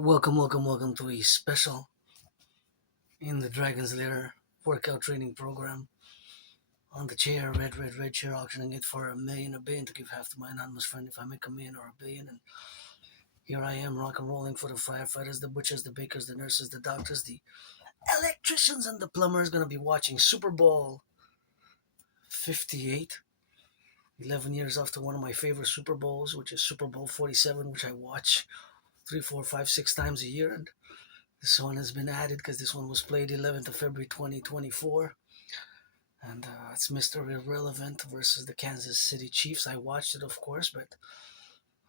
Welcome to a special in the Dragon's Lair workout training program. On the chair, red chair, auctioning it for a billion to give half to my anonymous friend if I make a million or a billion. And here I am, rock and rolling for the firefighters, the butchers, the bakers, the nurses, the doctors, the electricians, and the plumbers. Gonna be watching Super Bowl 58. 11 years after one of my favorite Super Bowls, which is Super Bowl 47, which I watch three, four, five, 6 times a year. And this one has been added because this one was played 11th of February 2024. And it's Mr. Irrelevant versus the Kansas City Chiefs. I watched it, of course, but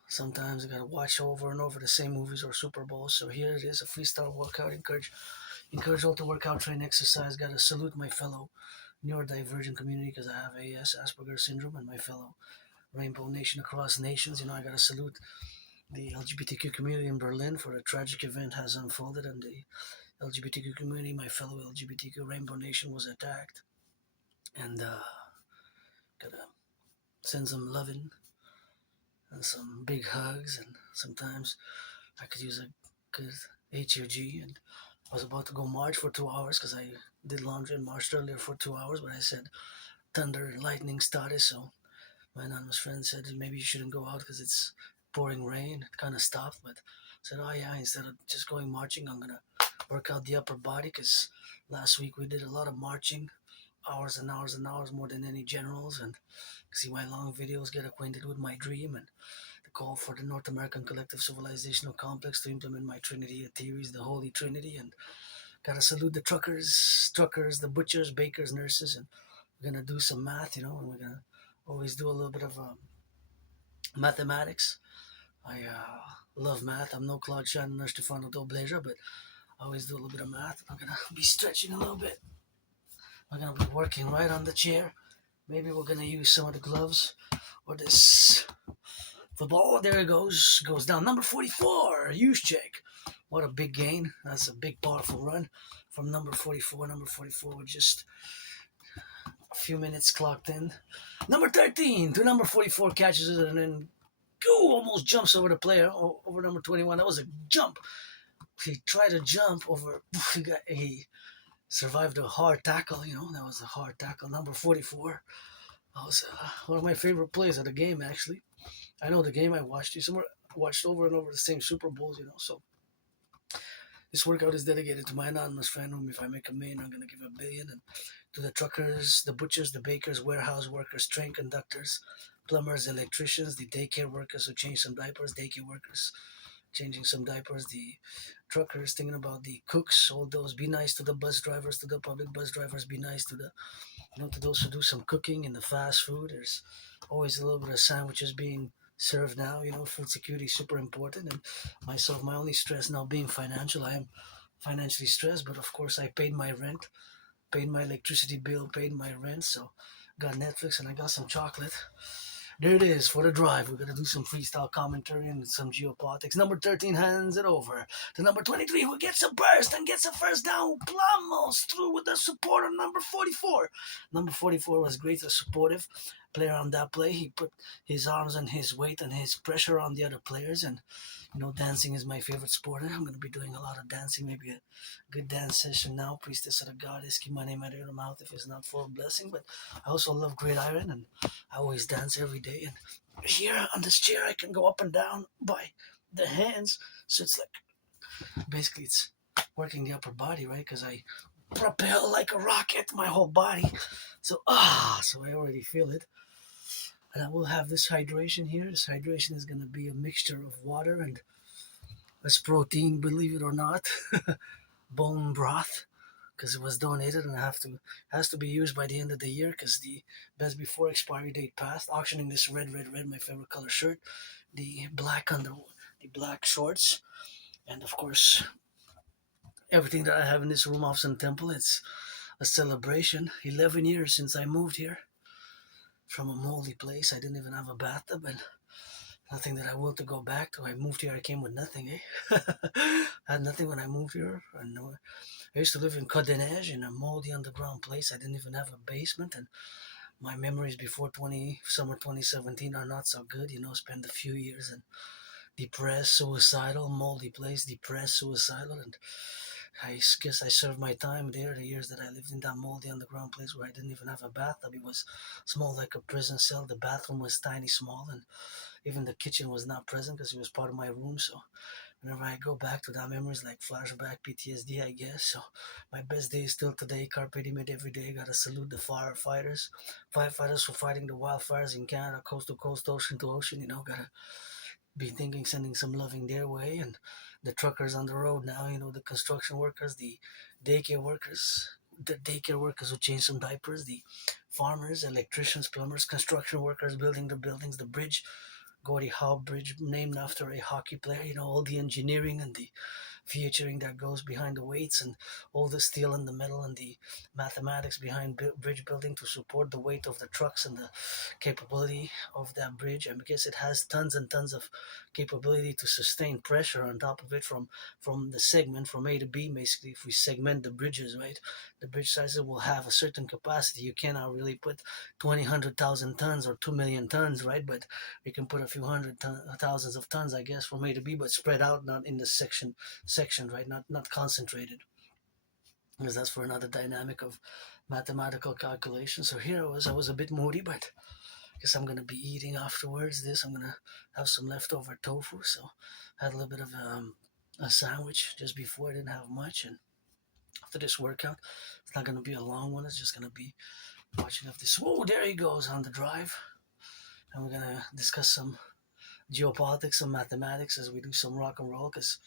sometimes I gotta watch over and over the same movies or Super Bowls. So here it is, a freestyle workout. Encourage all to work out, train, exercise. Gotta salute my fellow neurodivergent community because I have AS, Asperger's syndrome, and my fellow Rainbow Nation across nations. I gotta salute the LGBTQ community in Berlin for a tragic event has unfolded, and the LGBTQ community, my fellow LGBTQ Rainbow Nation, was attacked. And gotta send some loving and some big hugs, and sometimes I could use a good HUG. And I was about to go march for 2 hours because I did laundry and marched earlier for 2 hours, but I said thunder and lightning started, so my anonymous friend said maybe you shouldn't go out because it's pouring rain. It kind of stopped, but I said, oh yeah, instead of just going marching, I'm gonna work out the upper body because last week we did a lot of marching, hours and hours and hours, more than any generals. And see my long videos, get acquainted with my dream and the call for the North American Collective Civilizational Complex to implement my Trinity of theories, the Holy Trinity. And gotta salute the truckers, the butchers, bakers, nurses. And we're gonna do some math, and we're gonna always do a little bit of mathematics. I love math. I'm no Claude Shannon nor Stefano Dobleja, but I always do a little bit of math. I'm gonna be stretching a little bit. I'm gonna be working right on the chair. Maybe we're gonna use some of the gloves or this football. Oh, there it goes down. Number 44, use check. What a big gain. That's a big, powerful run from number 44. Number 44 with just a few minutes clocked in. Number 13 to number 44 catches it and then almost jumps over the player, over number 21. That was a jump. He tried to jump over. He survived a hard tackle. That was a hard tackle. Number 44. That was one of my favorite plays of the game, actually. I know the game. I watched it somewhere. Watched over and over the same Super Bowls. So this workout is dedicated to my anonymous friend whom if I make a million, I'm going to give a billion. And to the truckers, the butchers, the bakers, warehouse workers, train conductors, plumbers, electricians, the daycare workers who change some diapers, daycare workers changing some diapers, the truckers thinking about the cooks, all those. Be nice to the bus drivers, to the public bus drivers. Be nice to the, to those who do some cooking in the fast food. There's always a little bit of sandwiches being served now. Food security is super important. And myself, my only stress now being financial. I am financially stressed, but of course I paid my rent, paid my electricity bill, paid my rent. So got Netflix and I got some chocolate. There it is for the drive. We're going to do some freestyle commentary and some geopolitics. Number 13 hands it over to number 23, who gets a burst and gets a first down. Plummels through with the support of number 44. Number 44 was great, a supportive player on that play. He put his arms and his weight and his pressure on the other players. And, dancing is my favorite sport. I'm going to be doing a lot of dancing, maybe a good dance session now. Priestess of the goddess, keep my name out of your mouth if it's not for a blessing. But I also love Gridiron and I always dance every day. And here on this chair, I can go up and down by the hands. So it's like, basically it's working the upper body, right? Because I propel like a rocket, my whole body. So I already feel it. And I will have this hydration here. This hydration is going to be a mixture of water and this protein, believe it or not, bone broth, because it was donated and has to be used by the end of the year because the best before expiry date passed. Auctioning this red, my favorite color shirt, the black the black shorts, and of course everything that I have in this room off Sun Temple. It's a celebration. 11 years since I moved here from a moldy place. I didn't even have a bathtub and nothing that I will to go back to. I moved here, I came with nothing, I had nothing when I moved here. And I used to live in Côte-des-Neiges in a moldy underground place. I didn't even have a basement, and my memories before summer 2017 are not so good. Spent a few years in depressed, suicidal, moldy place, depressed, suicidal, and I guess I served my time there. The years that I lived in that moldy underground place where I didn't even have a bathtub, it was small like a prison cell. The bathroom was tiny, small, and even the kitchen was not present because it was part of my room. So whenever I go back to that memories, like flashback PTSD, I guess. So my best day is still today. Carpe diem it every day. Gotta salute the firefighters for fighting the wildfires in Canada, coast to coast, ocean to ocean. Gotta be thinking, sending some loving their way, and the truckers on the road now. The construction workers, the daycare workers. The daycare workers who change some diapers, the farmers, electricians, plumbers, construction workers building the buildings, the bridge, Gordie Howe Bridge, named after a hockey player. All the engineering and the featuring that goes behind the weights and all the steel and the metal and the mathematics behind bridge building to support the weight of the trucks and the capability of that bridge. And because it has tons and tons of capability to sustain pressure on top of it from the segment from A to B. Basically, if we segment the bridges, right, the bridge sizes will have a certain capacity. You cannot really put 100,000 tons or 2 million tons, right? But we can put a few thousands of tons, I guess, from A to B, but spread out, not in the section, right? Not concentrated, because that's for another dynamic of mathematical calculation. So here I was a bit moody, but I guess I'm gonna be eating afterwards. I'm gonna have some leftover tofu. So I had a little bit of a sandwich just before. I didn't have much, and after this workout, it's not gonna be a long one. It's just gonna be watching of this. Whoa, there he goes on the drive, and we're gonna discuss some geopolitics, some mathematics as we do some rock and roll. Because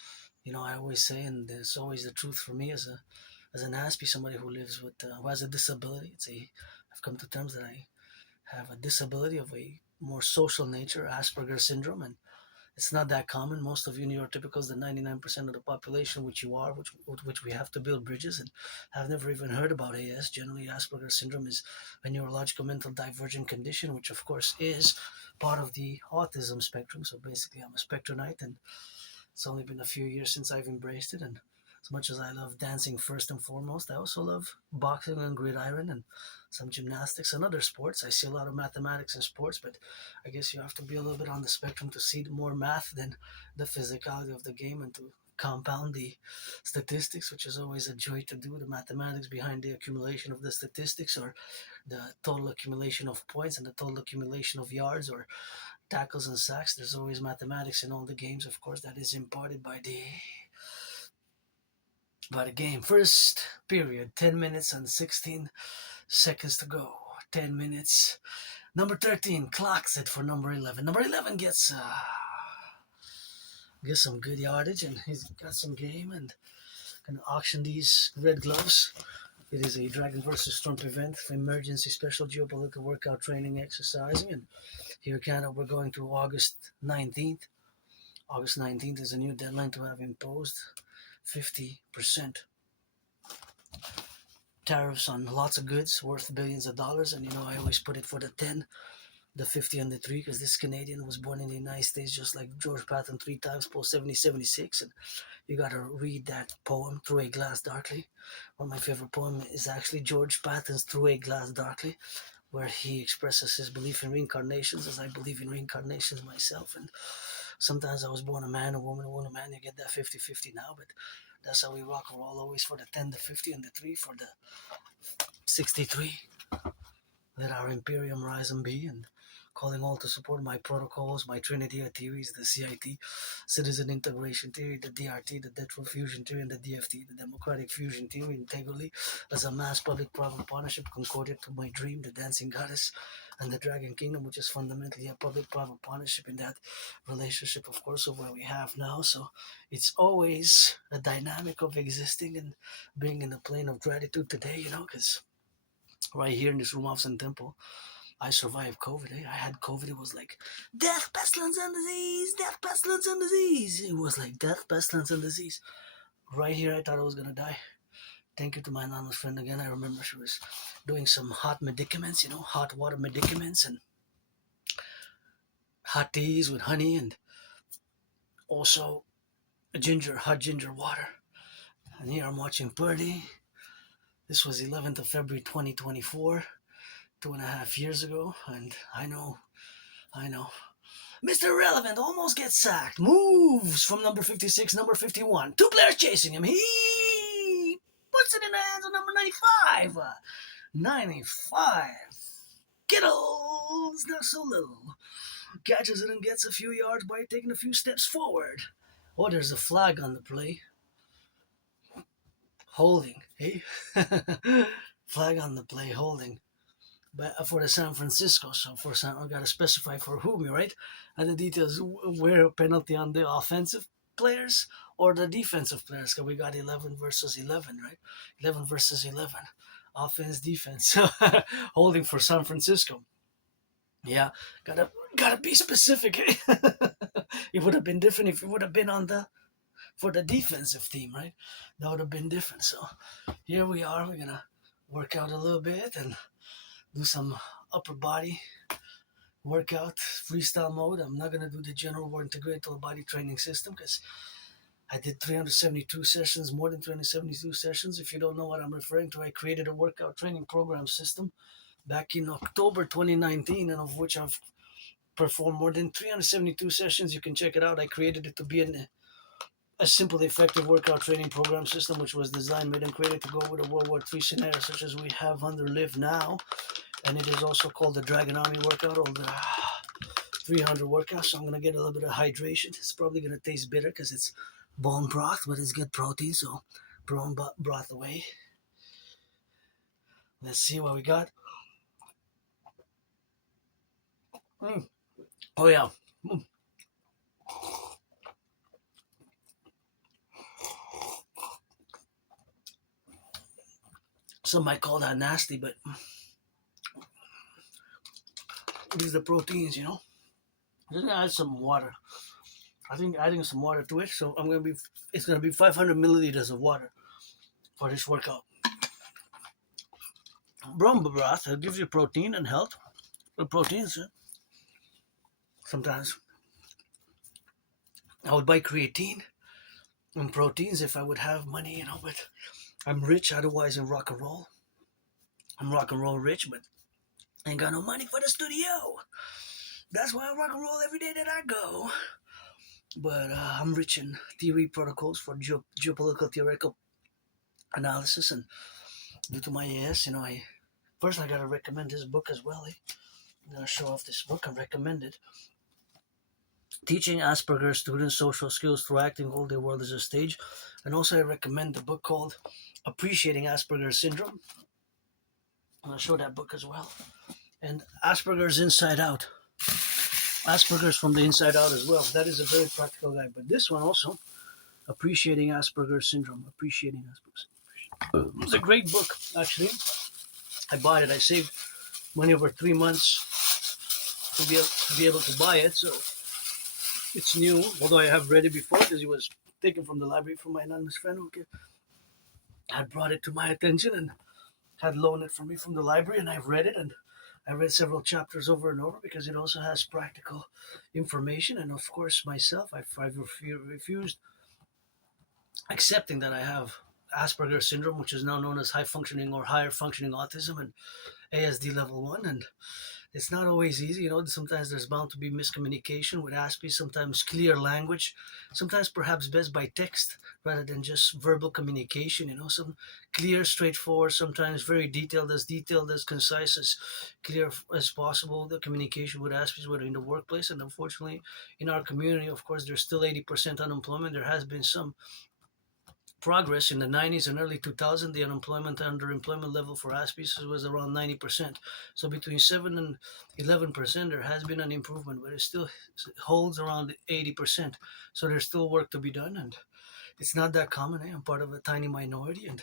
I always say, and it's always the truth for me as an Aspie, somebody who lives with who has a disability. I've come to terms that I have a disability of a more social nature, Asperger's syndrome, and it's not that common. Most of you neurotypicals, the 99% of the population, which you are, which we have to build bridges, and have never even heard about AS. Generally, Asperger's syndrome is a neurological mental divergent condition, which of course is part of the autism spectrum. So basically, I'm a spectronite, and it's only been a few years since I've embraced it. And as much as I love dancing first and foremost, I also love boxing and gridiron and some gymnastics and other sports. I see a lot of mathematics in sports, but I guess you have to be a little bit on the spectrum to see more math than the physicality of the game and to compound the statistics, which is always a joy to do. The mathematics behind the accumulation of the statistics, or the total accumulation of points and the total accumulation of yards or tackles and sacks. There's always mathematics in all the games, of course, that is imparted by the game. First period, 10 minutes and 16 seconds to go. 10 minutes. Number 13 clocks it for number 11. Number 11 gets some good yardage, and he's got some game, and gonna auction these red gloves. It is a Dragon versus Trump event for emergency special geopolitical workout training exercising, and here in Canada we're going to August 19th. August 19th is a new deadline to have imposed 50% tariffs on lots of goods worth billions of dollars. And I always put it for the 10, the 50, and the 3, because this Canadian was born in the United States just like George Patton 3 times post 7076. And you gotta read that poem, Through a Glass Darkly. One of my favorite poems is actually George Patton's Through a Glass Darkly, where he expresses his belief in reincarnations, as I believe in reincarnations myself. And sometimes I was born a man, a woman, a man. You get that 50-50 now, but that's how we rock and roll, always for the 10, the 50, and the 3 for the 63. Let our Imperium rise and be, and calling all to support my protocols, my Trinity of theories, the CIT, Citizen Integration Theory, the DRT, the Detroit Fusion Theory, and the DFT, the Democratic Fusion Theory, Integree, as a mass public-private partnership concordant to my dream, the Dancing Goddess, and the Dragon Kingdom, which is fundamentally a public-private partnership in that relationship, of course, of where we have now. So it's always a dynamic of existing and being in the plane of gratitude today, because right here in this room of Sun Temple, I survived COVID. I had COVID. It was like death, pestilence, and disease. Death, pestilence, and disease. It was like death, pestilence, and disease. Right here, I thought I was gonna die. Thank you to my anonymous friend again. I remember she was doing some hot medicaments, hot water medicaments and hot teas with honey, and also hot ginger water. And here I'm watching Birdie. This was 11th of February 2024, 2.5 years ago, and I know Mr. Irrelevant almost gets sacked. Moves from number 56, number 51. Two players chasing him. He puts it in the hands of number 95. 95. Kittles, not so little. Catches it and gets a few yards by taking a few steps forward. Oh, there's a flag on the play. Holding, hey? Flag on the play, holding. But for the San Francisco, so for San, I gotta specify for whom, right? And the details where penalty on the offensive players or the defensive players. Cause we got 11 versus 11, right? 11 versus 11, offense, defense, holding for San Francisco. Yeah, gotta be specific. It would have been different if it would have been on the for the defensive team, right? That would have been different. So here we are. We're gonna work out a little bit and do some upper body workout, freestyle mode. I'm not gonna do the general or integrated body training system because I did 372 sessions, more than 372 sessions. If you don't know what I'm referring to, I created a workout training program system back in October 2019, and of which I've performed more than 372 sessions. You can check it out. I created it to be a simple, effective workout training program system, which was designed, made, and created to go with a World War III scenario such as we have under Live now. And it is also called the Dragon Army workout, or the 300 workouts. So I'm going to get a little bit of hydration. It's probably going to taste bitter because it's bone broth, but it's good protein. So bone broth away. Let's see what we got. Oh, yeah. Some might call that nasty, but these are the proteins, you know. I'm just gonna add some water. I think adding some water to it, so it's gonna be 500 milliliters of water for this workout. Brown broth, it gives you protein and health. The proteins, sometimes I would buy creatine and proteins if I would have money, you know, but I'm rich otherwise in rock and roll. I'm rock and roll rich, but I ain't got no money for the studio. That's why I rock and roll every day that I go. But I'm rich in theory protocols for geopolitical theoretical analysis, and due to my AS, you know, I gotta recommend this book as well. I'm gonna show off this book. I recommend it. Teaching Asperger's students social skills through acting all their world as a stage. And also I recommend the book called Appreciating Asperger's Syndrome. I'm going to show that book as well. And Asperger's Inside Out. Asperger's from the inside out as well. That is a very practical guide. But this one also, Appreciating Asperger's Syndrome. Appreciating Asperger's Syndrome. It's a great book, actually. I bought it. I saved money over 3 months to be able to buy it. So it's new, although I have read it before because it was taken from the library from my anonymous friend who had brought it to my attention and had loaned it for me from the library, and I've read it, and I read several chapters over and over because it also has practical information. And of course, myself, I've refused accepting that I have Asperger's syndrome, which is now known as high functioning or higher functioning autism, and ASD level 1. And it's not always easy, you know. Sometimes there's bound to be miscommunication with Aspie, sometimes clear language, sometimes perhaps best by text rather than just verbal communication, you know. Some clear, straightforward, sometimes very detailed, as concise, as clear as possible. The communication with Aspies, whether in the workplace, and unfortunately in our community, of course, there's still 80% unemployment. There has been some progress in the 90s and early 2000s. The unemployment and underemployment level for Aspies was around 90%. So between 7 and 11%, there has been an improvement, but it still holds around 80%. So there's still work to be done, and it's not that common. I'm part of a tiny minority, and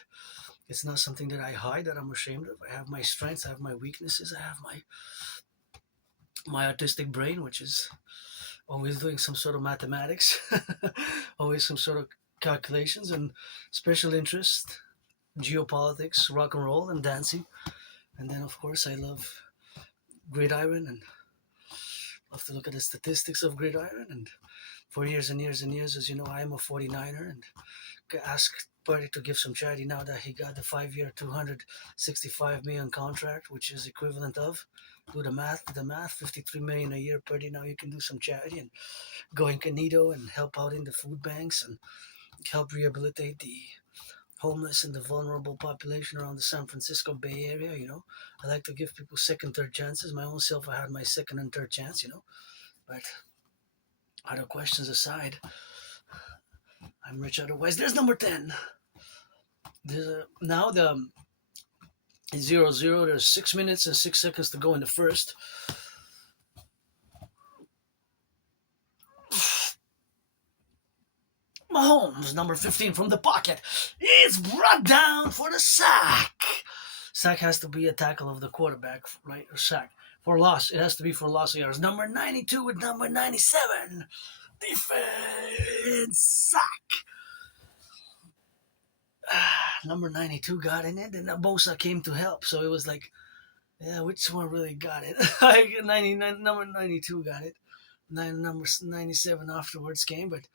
it's not something that I hide, that I'm ashamed of. I have my strengths, I have my weaknesses, I have my artistic brain, which is always doing some sort of mathematics, always some sort of calculations, and special interest, geopolitics, rock and roll, and dancing. And then, of course, I love Gridiron and love to look at the statistics of Gridiron. And for years and years and years, as you know, I am a 49er and asked Party to give some charity now that he got the 5-year, $265 million contract, which is equivalent of Do the math. 53 million a year per day. Now you can do some charity and go incognito and help out in the food banks and help rehabilitate the homeless and the vulnerable population around the San Francisco Bay Area. I like to give people second, third chances. My own self, I had my second and third chance. But other questions aside, I'm rich otherwise. There's number 10. Now the 0-0. There's 6 minutes and 6 seconds to go in the first. Mahomes, number 15 from the pocket. It's brought down for the sack. Sack has to be a tackle of the quarterback, right? Or sack. For loss. It has to be for loss of yards. Number 92 with number 97. Defense sack. Number 92 got in it, and Bosa came to help. So it was like, yeah, which one really got it? 99, number 92 got it. Number 97 afterwards came, but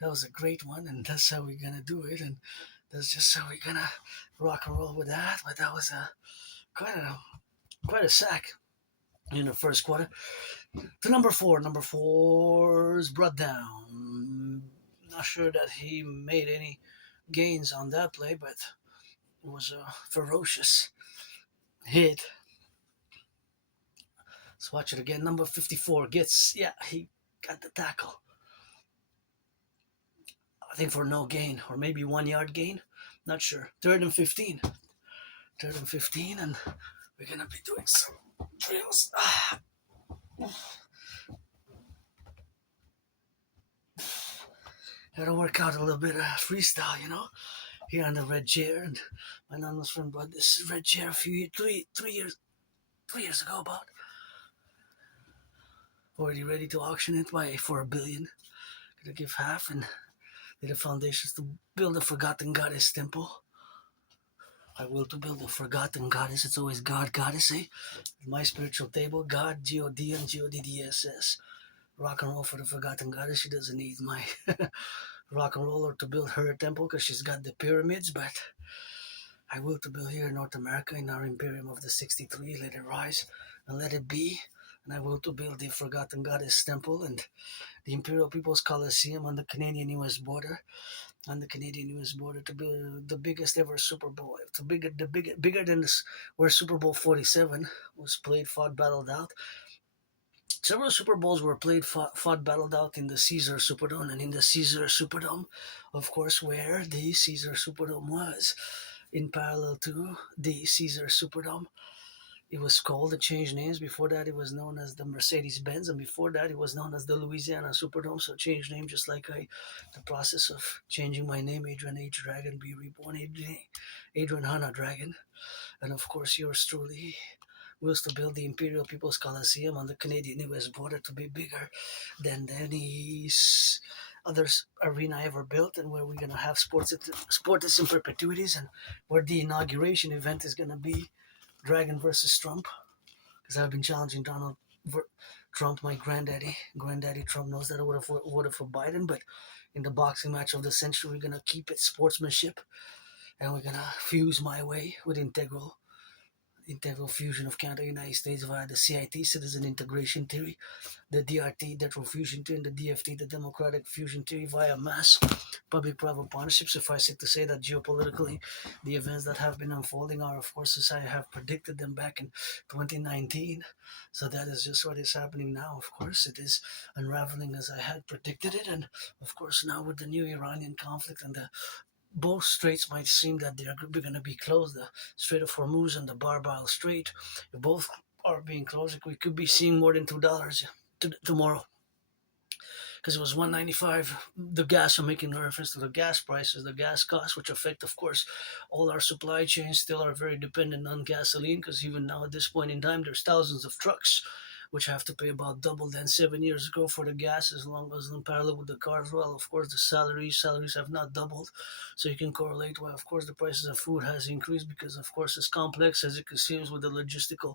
that was a great one, and that's how we're gonna do it, and that's just how we're gonna rock and roll with that. But that was quite a sack in the first quarter. To number 4. Number 4 is brought down. Not sure that he made any gains on that play, but it was a ferocious hit. Let's watch it again. Number 54 he got the tackle. I think for no gain, or maybe 1 yard gain. Not sure. 3rd and 15. 3rd and 15, and we're going to be doing some drills. Got to work out a little bit of freestyle, here on the red chair. And my non's friend bought this red chair a few 3 years ago about. Already ready to auction it for $1 billion. Gonna give half and lay the foundations to build a forgotten goddess temple. I will to build a forgotten goddess. It's always God, goddess, eh? My spiritual table, God, G-O-D and G-O-D-D-S-S. Rock and roll for the forgotten goddess. She doesn't need my rock and roller to build her temple because she's got the pyramids, but I will to build here in North America in our Imperium of the 63. Let it rise and let it be. And I will to build the forgotten goddess temple and the Imperial People's Coliseum on the Canadian-U.S. border. On the Canadian-U.S. border to build the biggest ever Super Bowl. Bigger than this, where Super Bowl 47 was played, fought, battled out. Several Super Bowls were played, fought, battled out in the Caesar Superdome, and in the Caesar Superdome, of course, where the Caesar Superdome was, in parallel to the Caesar Superdome. It was called, it changed names. Before that, it was known as the Mercedes-Benz, and before that, it was known as the Louisiana Superdome. So changed name, just like the process of changing my name, Adrian H. Dragon, be reborn, Adrian Hanna Dragon. And of course, yours truly wills to build the Imperial People's Coliseum on the Canadian-U.S. border to be bigger than any other arena ever built, and where we're going to have sports in perpetuities, and where the inauguration event is going to be Dragon versus Trump, because I've been challenging Donald Trump, my granddaddy. Granddaddy Trump knows that I would have voted for Biden, but in the boxing match of the century, we're gonna keep it sportsmanship, and we're gonna fuse my way with integral fusion of Canada, United States via the CIT, Citizen Integration Theory, the DRT, Detrol Fusion Theory, and the DFT, the Democratic Fusion Theory via mass public-private partnerships. Suffice it to say that geopolitically, the events that have been unfolding are, of course, as I have predicted them back in 2019. So that is just what is happening now. Of course, it is unraveling as I had predicted it. And of course, now with the new Iranian conflict and both straits might seem that they're going to be closed, the Strait of Hormuz and the Barbile Strait. If both are being closed, we could be seeing more than $2 tomorrow. Because it was $1.95. The gas, I'm making a reference to the gas prices, the gas costs, which affect, of course, all our supply chains still are very dependent on gasoline, because even now at this point in time, there's thousands of trucks which have to pay about double than 7 years ago for the gas, as long as in parallel with the cars. Well, of course, the salaries have not doubled, so you can correlate why, of course, the prices of food has increased, because, of course, it's complex as it seems with the logistical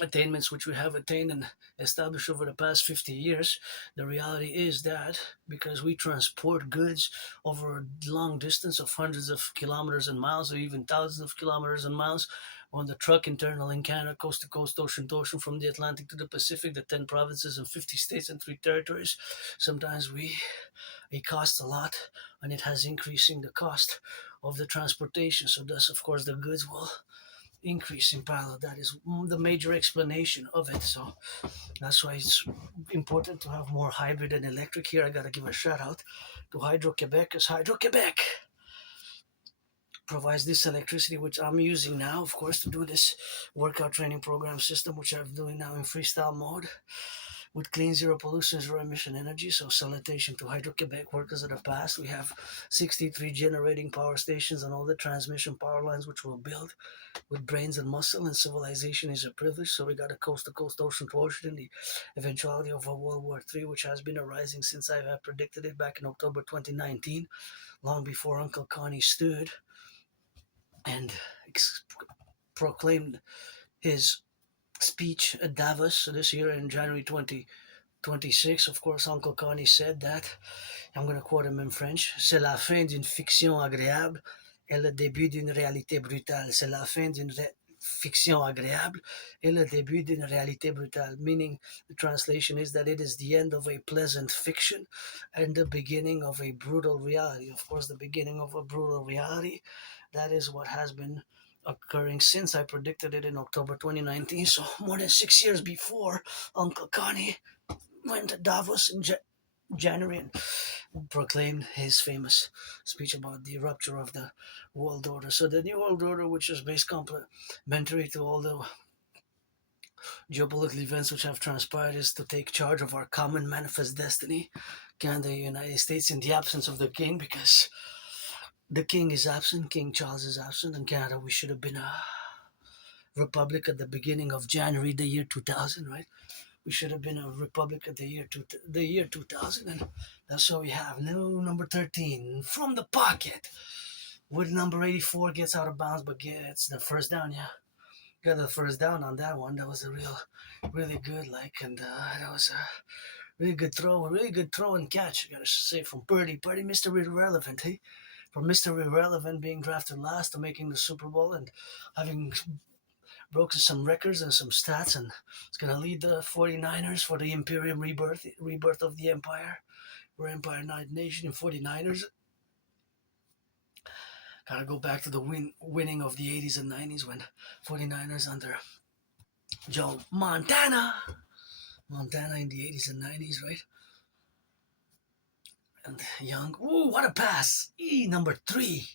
attainments which we have attained and established over the past 50 years, the reality is that because we transport goods over a long distance of hundreds of kilometers and miles, or even thousands of kilometers and miles, on the truck internal in Canada, coast to coast, ocean to ocean, from the Atlantic to the Pacific, the 10 provinces and 50 states and 3 territories, sometimes it costs a lot, and it has increasing the cost of the transportation. So thus, of course, the goods will increase in parallel. That is the major explanation of it. So that's why it's important to have more hybrid and electric. Here I gotta give a shout out to Hydro-Quebec, because Hydro-Quebec provides this electricity which I'm using now, of course, to do this workout training program system, which I'm doing now in freestyle mode with clean, zero pollution, zero emission energy. So salutation to Hydro-Quebec workers of the past. We have 63 generating power stations and all the transmission power lines which we'll build with brains and muscle, and civilization is a privilege. So we got a coast to coast, ocean to ocean, the eventuality of a World War III, which has been arising since I have predicted it back in October 2019, long before Uncle Connie stood and proclaimed his speech at Davos this year in January 2026. Of course, Uncle Connie said that, I'm going to quote him in French, c'est la fin d'une fiction agréable et le début d'une réalité brutale. C'est la fin d'une fiction agréable et le début d'une réalité brutale. Meaning, the translation is that it is the end of a pleasant fiction and the beginning of a brutal reality. Of course, the beginning of a brutal reality. That is what has been occurring since I predicted it in October 2019. So more than 6 years before Uncle Connie went to Davos in January and proclaimed his famous speech about the rupture of the world order. So the new world order, which is based complementary to all the geopolitical events which have transpired, is to take charge of our common manifest destiny. Canada, United States, in the absence of the king, because the king is absent, King Charles is absent. In Canada, we should have been a republic at the beginning of January the year 2000, right? We should have been a republic at the year 2000, and that's what we have. New number 13 from the pocket. With number 84 gets out of bounds, but gets the first down. Yeah, got the first down on that one. That was a really good and that was a really good throw and catch. I gotta say, from Purdy, Mr. Irrelevant, hey, from Mr. Irrelevant being drafted last to making the Super Bowl and having broken some records and some stats, and it's going to lead the 49ers for the Imperium rebirth of the Empire. We're Empire, not Nation in 49ers. Gotta go back to the winning of the 80s and 90s when 49ers under Joe Montana in the 80s and 90s, right? And Young, ooh, what a pass! Number 3.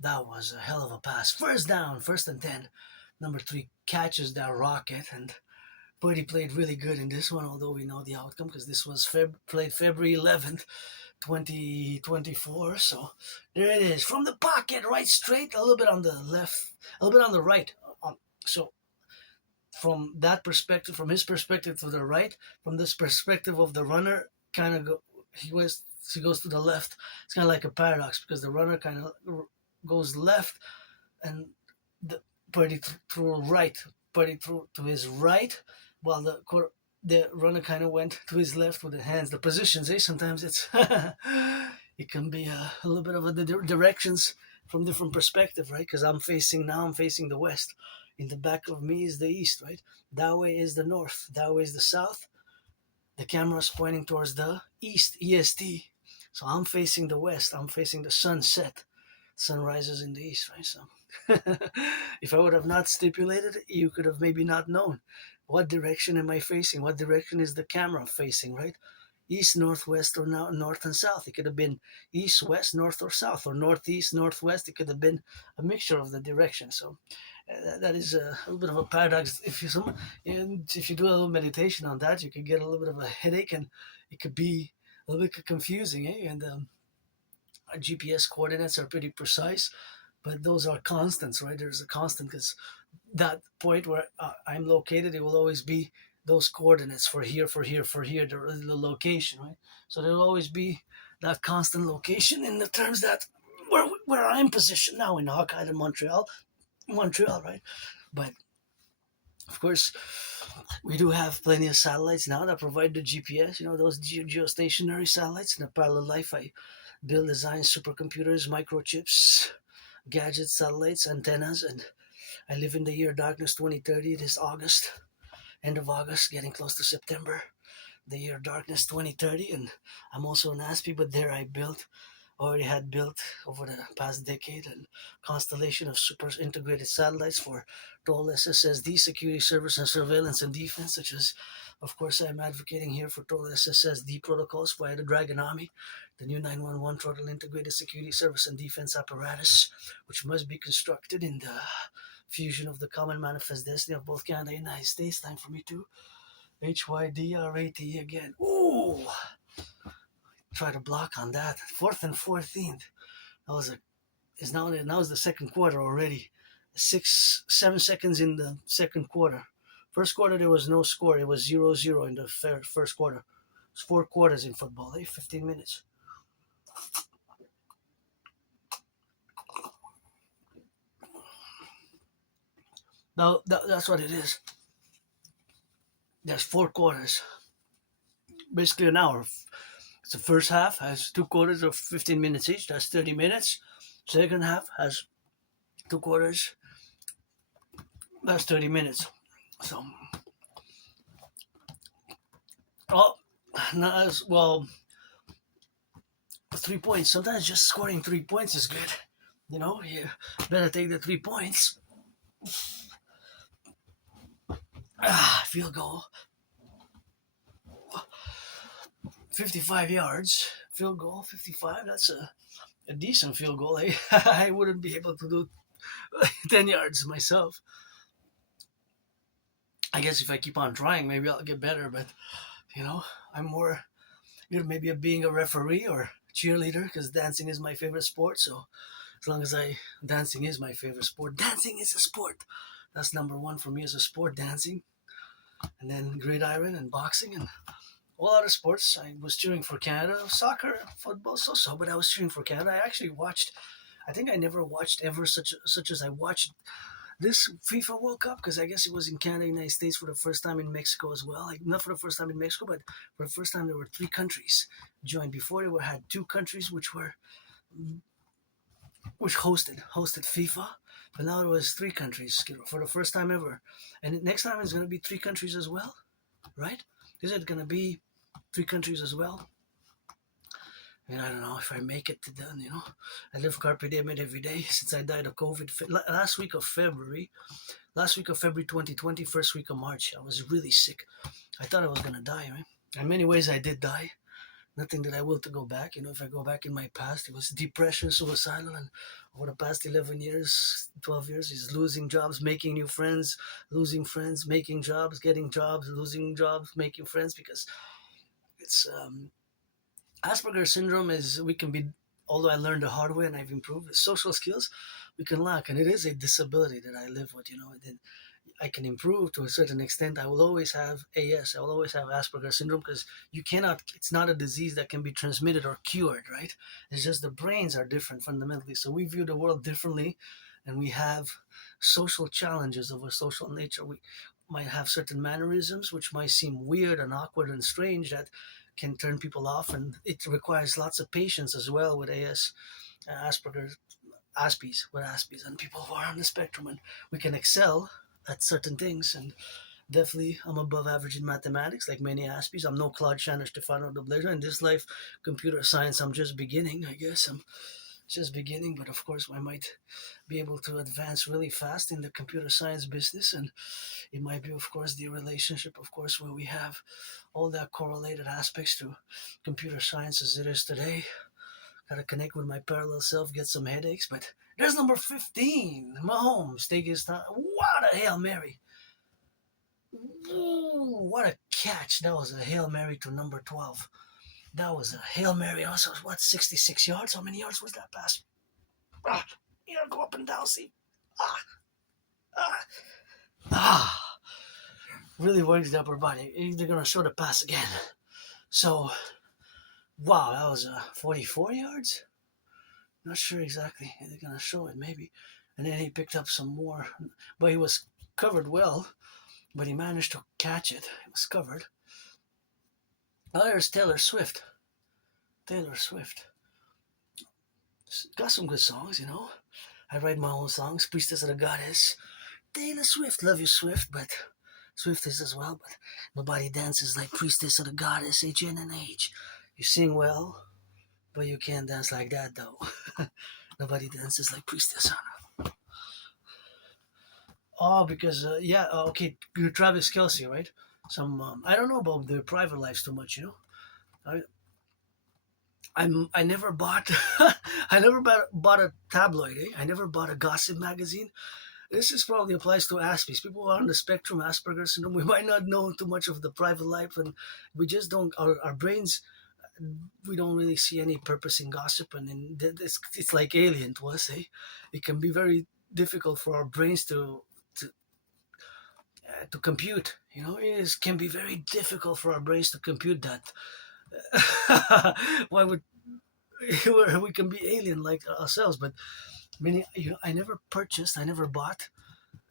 That was a hell of a pass. First down, first and 10. Number 3 catches that rocket, and Purdy played really good in this one, although we know the outcome because this was played February 11th, 2024. So there it is. From the pocket, right straight, a little bit on the left, a little bit on the right. So from that perspective, from his perspective to the right, from this perspective of the runner, kind of he goes to the left. It's kind of like a paradox because the runner kind of goes left and the Purdy threw right. Purdy threw to his right, while the runner kind of went to his left with the hands. The positions, sometimes it's it can be a little bit of the directions from different perspective, right? Because I'm facing the west. In the back of me is the east, right? That way is the north. That way is the south. The camera's pointing towards the east, EST. So I'm facing the west. I'm facing the sunset. Sun rises in the east, right? So if I would have not stipulated it, you could have maybe not known what direction am I facing, what direction is the camera facing, right? East, northwest, or north and south. It could have been east, west, north, or south, or northeast, northwest. It could have been a mixture of the directions. So that is a little bit of a paradox. If you do a little meditation on that, you could get a little bit of a headache, and it could be a little bit confusing, And GPS coordinates are pretty precise, but those are constants, right? There's a constant because that point where I'm located, it will always be those coordinates for here, the location, right? So there will always be that constant location in the terms that where I'm positioned now in Hawkeye, Montreal, right? But Of course, we do have plenty of satellites now that provide the GPS, those geostationary satellites. In a parallel life, I build, design supercomputers, microchips, gadgets, satellites, antennas, and I live in the year darkness 2030. It is August, end of August, getting close to September. The year darkness 2030, and I'm also an Aspie, but there I already had built over the past decade a constellation of super integrated satellites for total SSSD security, service, and surveillance and defense, such as, of course, I'm advocating here for total SSSD protocols via the Dragon Army, the new 911 total integrated security, service, and defense apparatus, which must be constructed in the fusion of the common manifest destiny of both Canada and the United States. Time for me to HYDRATE again. Ooh! Try to block on that. 4th and 14th. That was now is the second quarter already. 7 seconds in the second quarter. First quarter there was no score. It was 0-0 in the first quarter. It's 4 quarters in football. 15 minutes. Now that's what it is. There's 4 quarters. Basically an hour. The first half has 2 quarters of 15 minutes each. That's 30 minutes. Second half has 2 quarters. That's 30 minutes. So, not as well. 3 points. Sometimes just scoring 3 points is good. You better take the 3 points. Field goal. 55 yards. Field goal, 55. That's a decent field goal. I wouldn't be able to do 10 yards myself. I guess if I keep on trying, maybe I'll get better. But, I'm more maybe being a referee or cheerleader, because dancing is my favorite sport. So as long as dancing is my favorite sport. Dancing is a sport. That's number one for me as a sport, dancing. And then gridiron and boxing and all other sports. I was cheering for Canada, soccer, football, so, but I was cheering for Canada. I actually watched, I think I never watched ever such as I watched this FIFA World Cup, because I guess it was in Canada, United States for the first time, in Mexico as well. Like, not for the first time in Mexico, but for the first time there were 3 countries joined. Before there had 2 countries which hosted FIFA, but now it was 3 countries for the first time ever. And next time it's going to be 3 countries as well, right? Is it going to be 3 countries as well? And I don't know if I make it to done, I live carpe diem every day since I died of COVID. Last week of February 2020, first week of March, I was really sick. I thought I was going to die, right? In many ways, I did die. Nothing that I will to go back. If I go back in my past, it was depression, suicidal, and over the past 11 years, 12 years, is losing jobs, making new friends, losing friends, making jobs, getting jobs, losing jobs, making friends, because it's Asperger's syndrome although I learned the hard way and I've improved, the social skills we can lack, and it is a disability that I live with, that I can improve to a certain extent. I will always have AS, I will always have Asperger's syndrome, because it's not a disease that can be transmitted or cured, right? It's just the brains are different fundamentally. So we view the world differently, and we have social challenges of a social nature. We might have certain mannerisms which might seem weird and awkward and strange that can turn people off, and it requires lots of patience as well with AS, Asperger's, Aspies, and people who are on the spectrum, and we can excel at certain things. And definitely, I'm above average in mathematics, like many Aspies. I'm no Claude Shannon, Stefano de Blazer. In this life, computer science, I'm just beginning, I guess. I'm just beginning, but of course, I might be able to advance really fast in the computer science business, and it might be, of course, the relationship, of course, where we have all that correlated aspects to computer science as it is today. Gotta connect with my parallel self, get some headaches, but there's number 15, Mahomes, take his time. What a Hail Mary. Ooh, what a catch. That was a Hail Mary to number 12. That was a Hail Mary. Also, 66 yards? How many yards was that pass? Go up and down, see? Really works the upper body. They're going to show the pass again. So, wow, that was 44 yards? Not sure exactly. They're going to show it, maybe. And then he picked up some more. But he was covered well. but he managed to catch it. It was covered. Oh, there's Taylor Swift. Taylor Swift. Got some good songs, you know. I write my own songs. Priestess of the Goddess. Taylor Swift. Love you, Swift, but Swift is as well. But nobody dances like Priestess of the Goddess, Adrian and H. You sing well, but you can't dance like that, though. Nobody dances like Priestess. Oh, because, okay, you're Travis Kelsey, right? I don't know about their private lives too much, you know. I, I never bought I never bought a tabloid. I never bought a gossip magazine. This is probably applies to Aspies. People who are on the spectrum, Asperger's syndrome. We might not know too much of the private life, and we just don't. Our brains, we don't really see any purpose in gossip, and it's like alien to us. Eh? It can be very difficult for our brains to compute. You know, can be very difficult for our brains to compute that. Why would we can be alien like ourselves? But meaning, I never purchased, I never bought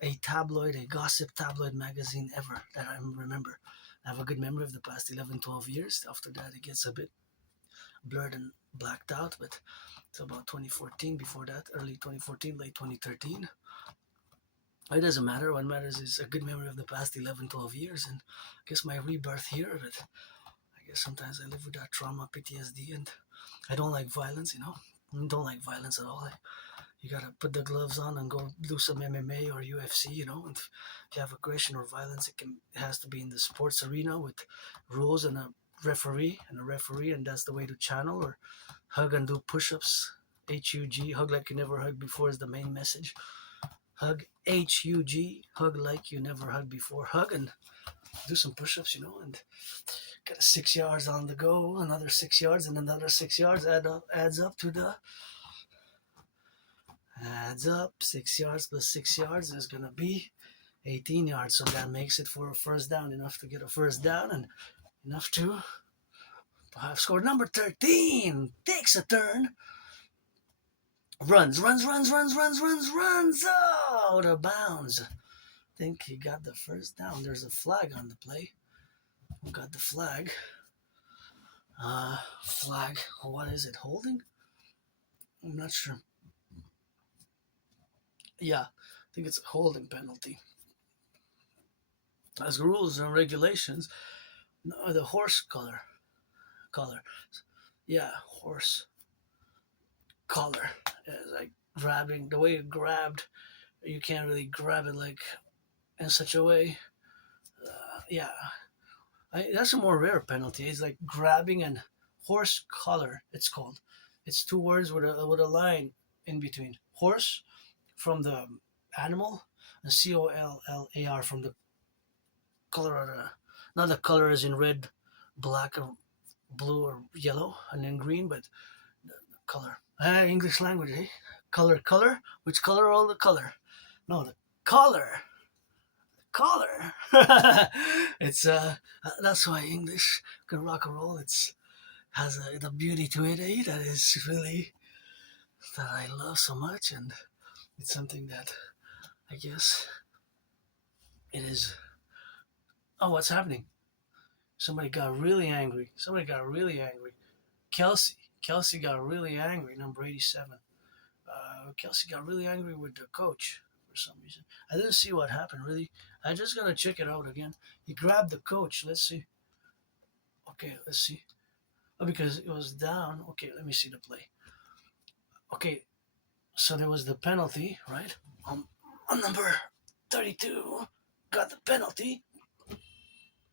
a tabloid, a gossip tabloid magazine ever that I remember. I have a good memory of the past 11, 12 years. After that, it gets a bit blurred and blacked out, but it's about 2014. Before that, early 2014, late 2013. It doesn't matter. What matters is a good memory of the past 11, 12 years, and I guess my rebirth here. But I guess sometimes I live with that trauma, PTSD, and I don't like violence, you know. I don't like violence at all. You gotta put the gloves on and go do some MMA or UFC, you know. And if you have aggression or violence, it has to be in the sports arena with rules and a referee, and that's the way to channel. Or hug and do push-ups. HUG, hug like you never hugged before is the main message. Hug, HUG, hug like you never hugged before. Hug and do some push-ups, you know, and got 6 yards on the go, another 6 yards, and another 6 yards adds up to the. Adds up, 6 yards plus 6 yards is going to be 18 yards. So that makes it for a first down, enough to get a first down and enough to have scored. Number 13 takes a turn, runs out of bounds. I think he got the first down. There's a flag on the play. We got the flag. Flag, what is it, holding? I'm not sure. Yeah, I think it's a holding penalty. As rules and regulations, no, the horse collar. Yeah, horse collar. It's like grabbing, the way you grabbed, you can't really grab it like in such a way. Yeah, that's a more rare penalty. It's like grabbing and horse collar. It's called. It's two words with a line in between. Horse from the animal, and COLLAR from the color of the. Not the color is in red, black, or blue, or yellow, and then green, but the color. English language, eh? Color. Which color? All the color. No, the color. It's that's why English can rock and roll. It's has the beauty to it, eh? That is really that I love so much, and it's something that I guess it is. Oh, what's happening? Somebody got really angry. Kelsey got really angry. Number 87. Kelsey got really angry with the coach for some reason. I didn't see what happened really. I just gotta check it out again. He grabbed the coach. Let's see. Okay, let's see. Oh, because it was down. Okay, let me see the play. Okay, so there was the penalty, right? On number 32, got the penalty,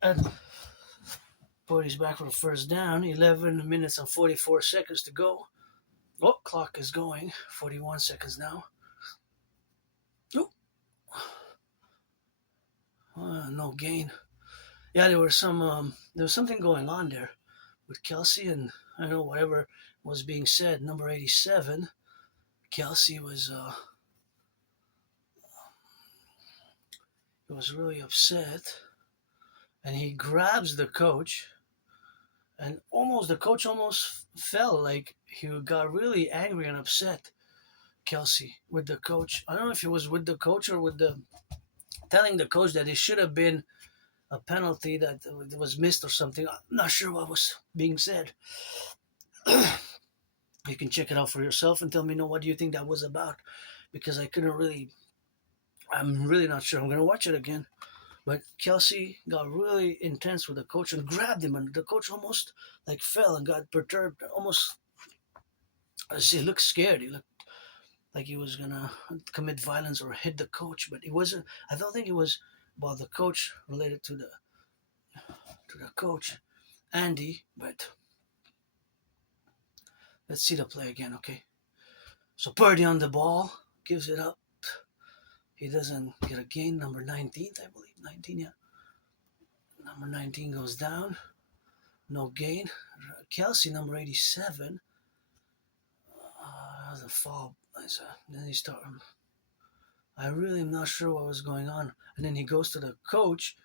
and Bodie's back for the first down. 11 minutes and 44 seconds to go. Oh, clock is going. 41 seconds now. Oh, no gain. Yeah, there was something going on there with Kelsey, and I don't know whatever was being said. Number 87, Kelsey was really upset, and he grabs the coach, and the coach almost fell. Like he got really angry and upset. Kelsey with the coach. I don't know if it was with the coach or with the telling the coach that it should have been a penalty that was missed or something. I'm not sure what was being said. You can check it out for yourself and tell me, what do you think that was about? Because I couldn't really, I'm really not sure. I'm going to watch it again. But Kelsey got really intense with the coach and grabbed him, and the coach almost like fell and got perturbed. Almost, he looked scared. He looked like he was gonna commit violence or hit the coach, but he wasn't. I don't think it was about the coach related to the coach, Andy. But let's see the play again, okay? So Purdy on the ball, gives it up. He doesn't get a gain. Number 19, I believe. 19, yeah. Number 19 goes down. No gain. Kelsey, number 87. The fall. Then he started. I really am not sure what was going on. And then he goes to the coach,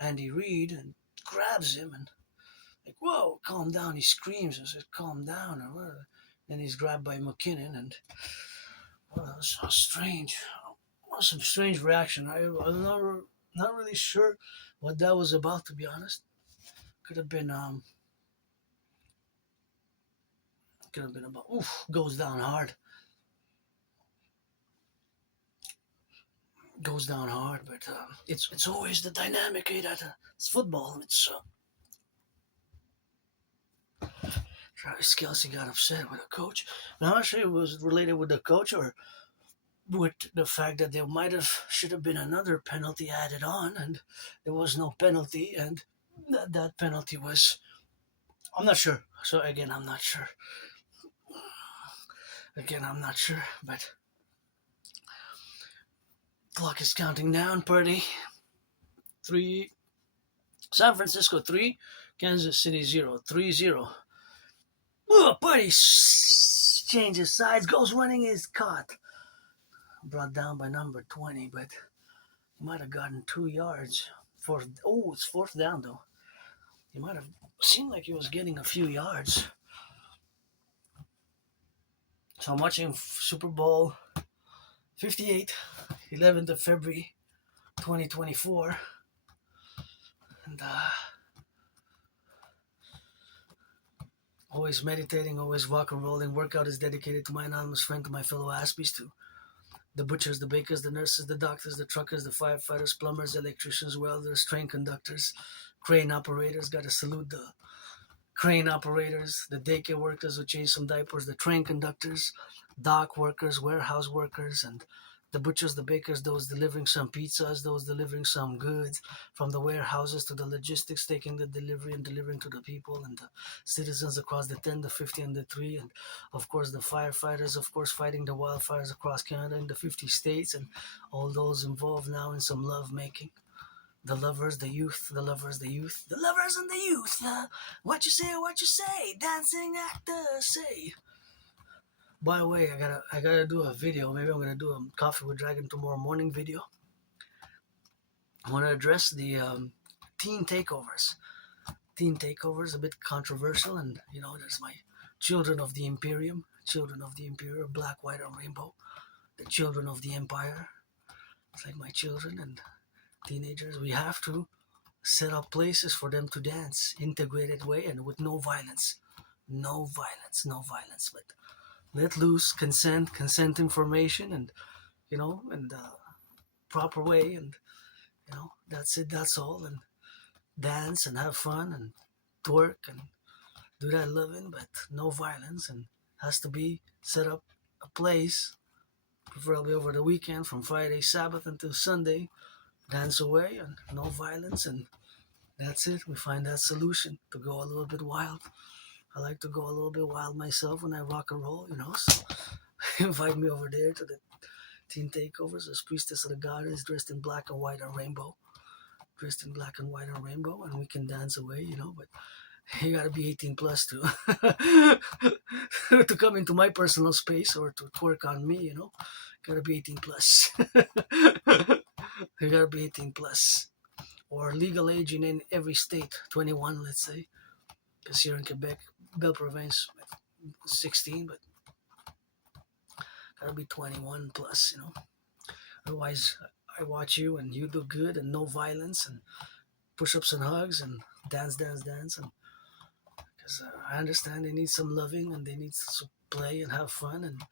Andy Reid, and grabs him and like, whoa, calm down. He screams and says, calm down. Or whatever. Then he's grabbed by McKinnon, and well, that was so strange. Some strange reaction. I'm not really sure what that was about, to be honest. Could have been about goes down hard. Goes down hard, but it's always the dynamic, that it's football. Travis Kelsey got upset with the coach. And I'm not sure it was related with the coach or with the fact that there should have been another penalty added on, and there was no penalty, and that penalty was. I'm not sure. So again, I'm not sure. But clock is counting down. Purdy 3, San Francisco 3, Kansas City 0, 3-0. Oh, Purdy changes sides, goes running, is caught. Brought down by number 20, but he might have gotten 2 yards. It's fourth down though. He might have seemed like he was getting a few yards. So I'm watching Super Bowl 58, 11th of February, 2024. And always meditating, always rock and rolling. Workout is dedicated to my anonymous friend, to my fellow Aspies, to the butchers, the bakers, the nurses, the doctors, the truckers, the firefighters, plumbers, electricians, welders, train conductors, crane operators. Got to salute the crane operators, the daycare workers who change some diapers, the train conductors, dock workers, warehouse workers, and the butchers, the bakers, those delivering some pizzas, those delivering some goods from the warehouses to the logistics, taking the delivery and delivering to the people and the citizens across the 10, the 50, and the 3, and of course the firefighters, of course, fighting the wildfires across Canada and the 50 states, and all those involved now in some love making. The lovers, the youth, the lovers, the youth, the lovers and the youth. What you say, dancing actors say. By the way, I gotta do a video. Maybe I'm gonna do a Coffee with Dragon tomorrow morning video. I want to address the teen takeovers. Teen takeovers, a bit controversial, and there's my children of the Imperium, black, white, and rainbow. The children of the Empire. It's like my children and teenagers. We have to set up places for them to dance, integrated way, and with no violence. No violence, but let loose, consent information, and proper way, and that's it, that's all, and dance and have fun and twerk and do that loving, but no violence, and has to be set up a place, preferably over the weekend from Friday, Sabbath until Sunday, dance away and no violence, and that's it. We find that solution to go a little bit wild. I like to go a little bit wild myself when I rock and roll, so invite me over there to the teen takeovers as priestess of the goddess, dressed in black and white and rainbow, and we can dance away, but you gotta be 18 plus to to come into my personal space or to twerk on me, gotta be 18 plus. You gotta be 18 plus, or legal age in every state, 21, let's say, because here in Quebec, Belle Province, 16, but gotta be 21 plus, Otherwise, I watch you and you do good and no violence and push-ups and hugs and dance, dance, dance. And because I understand they need some loving and they need to play and have fun, and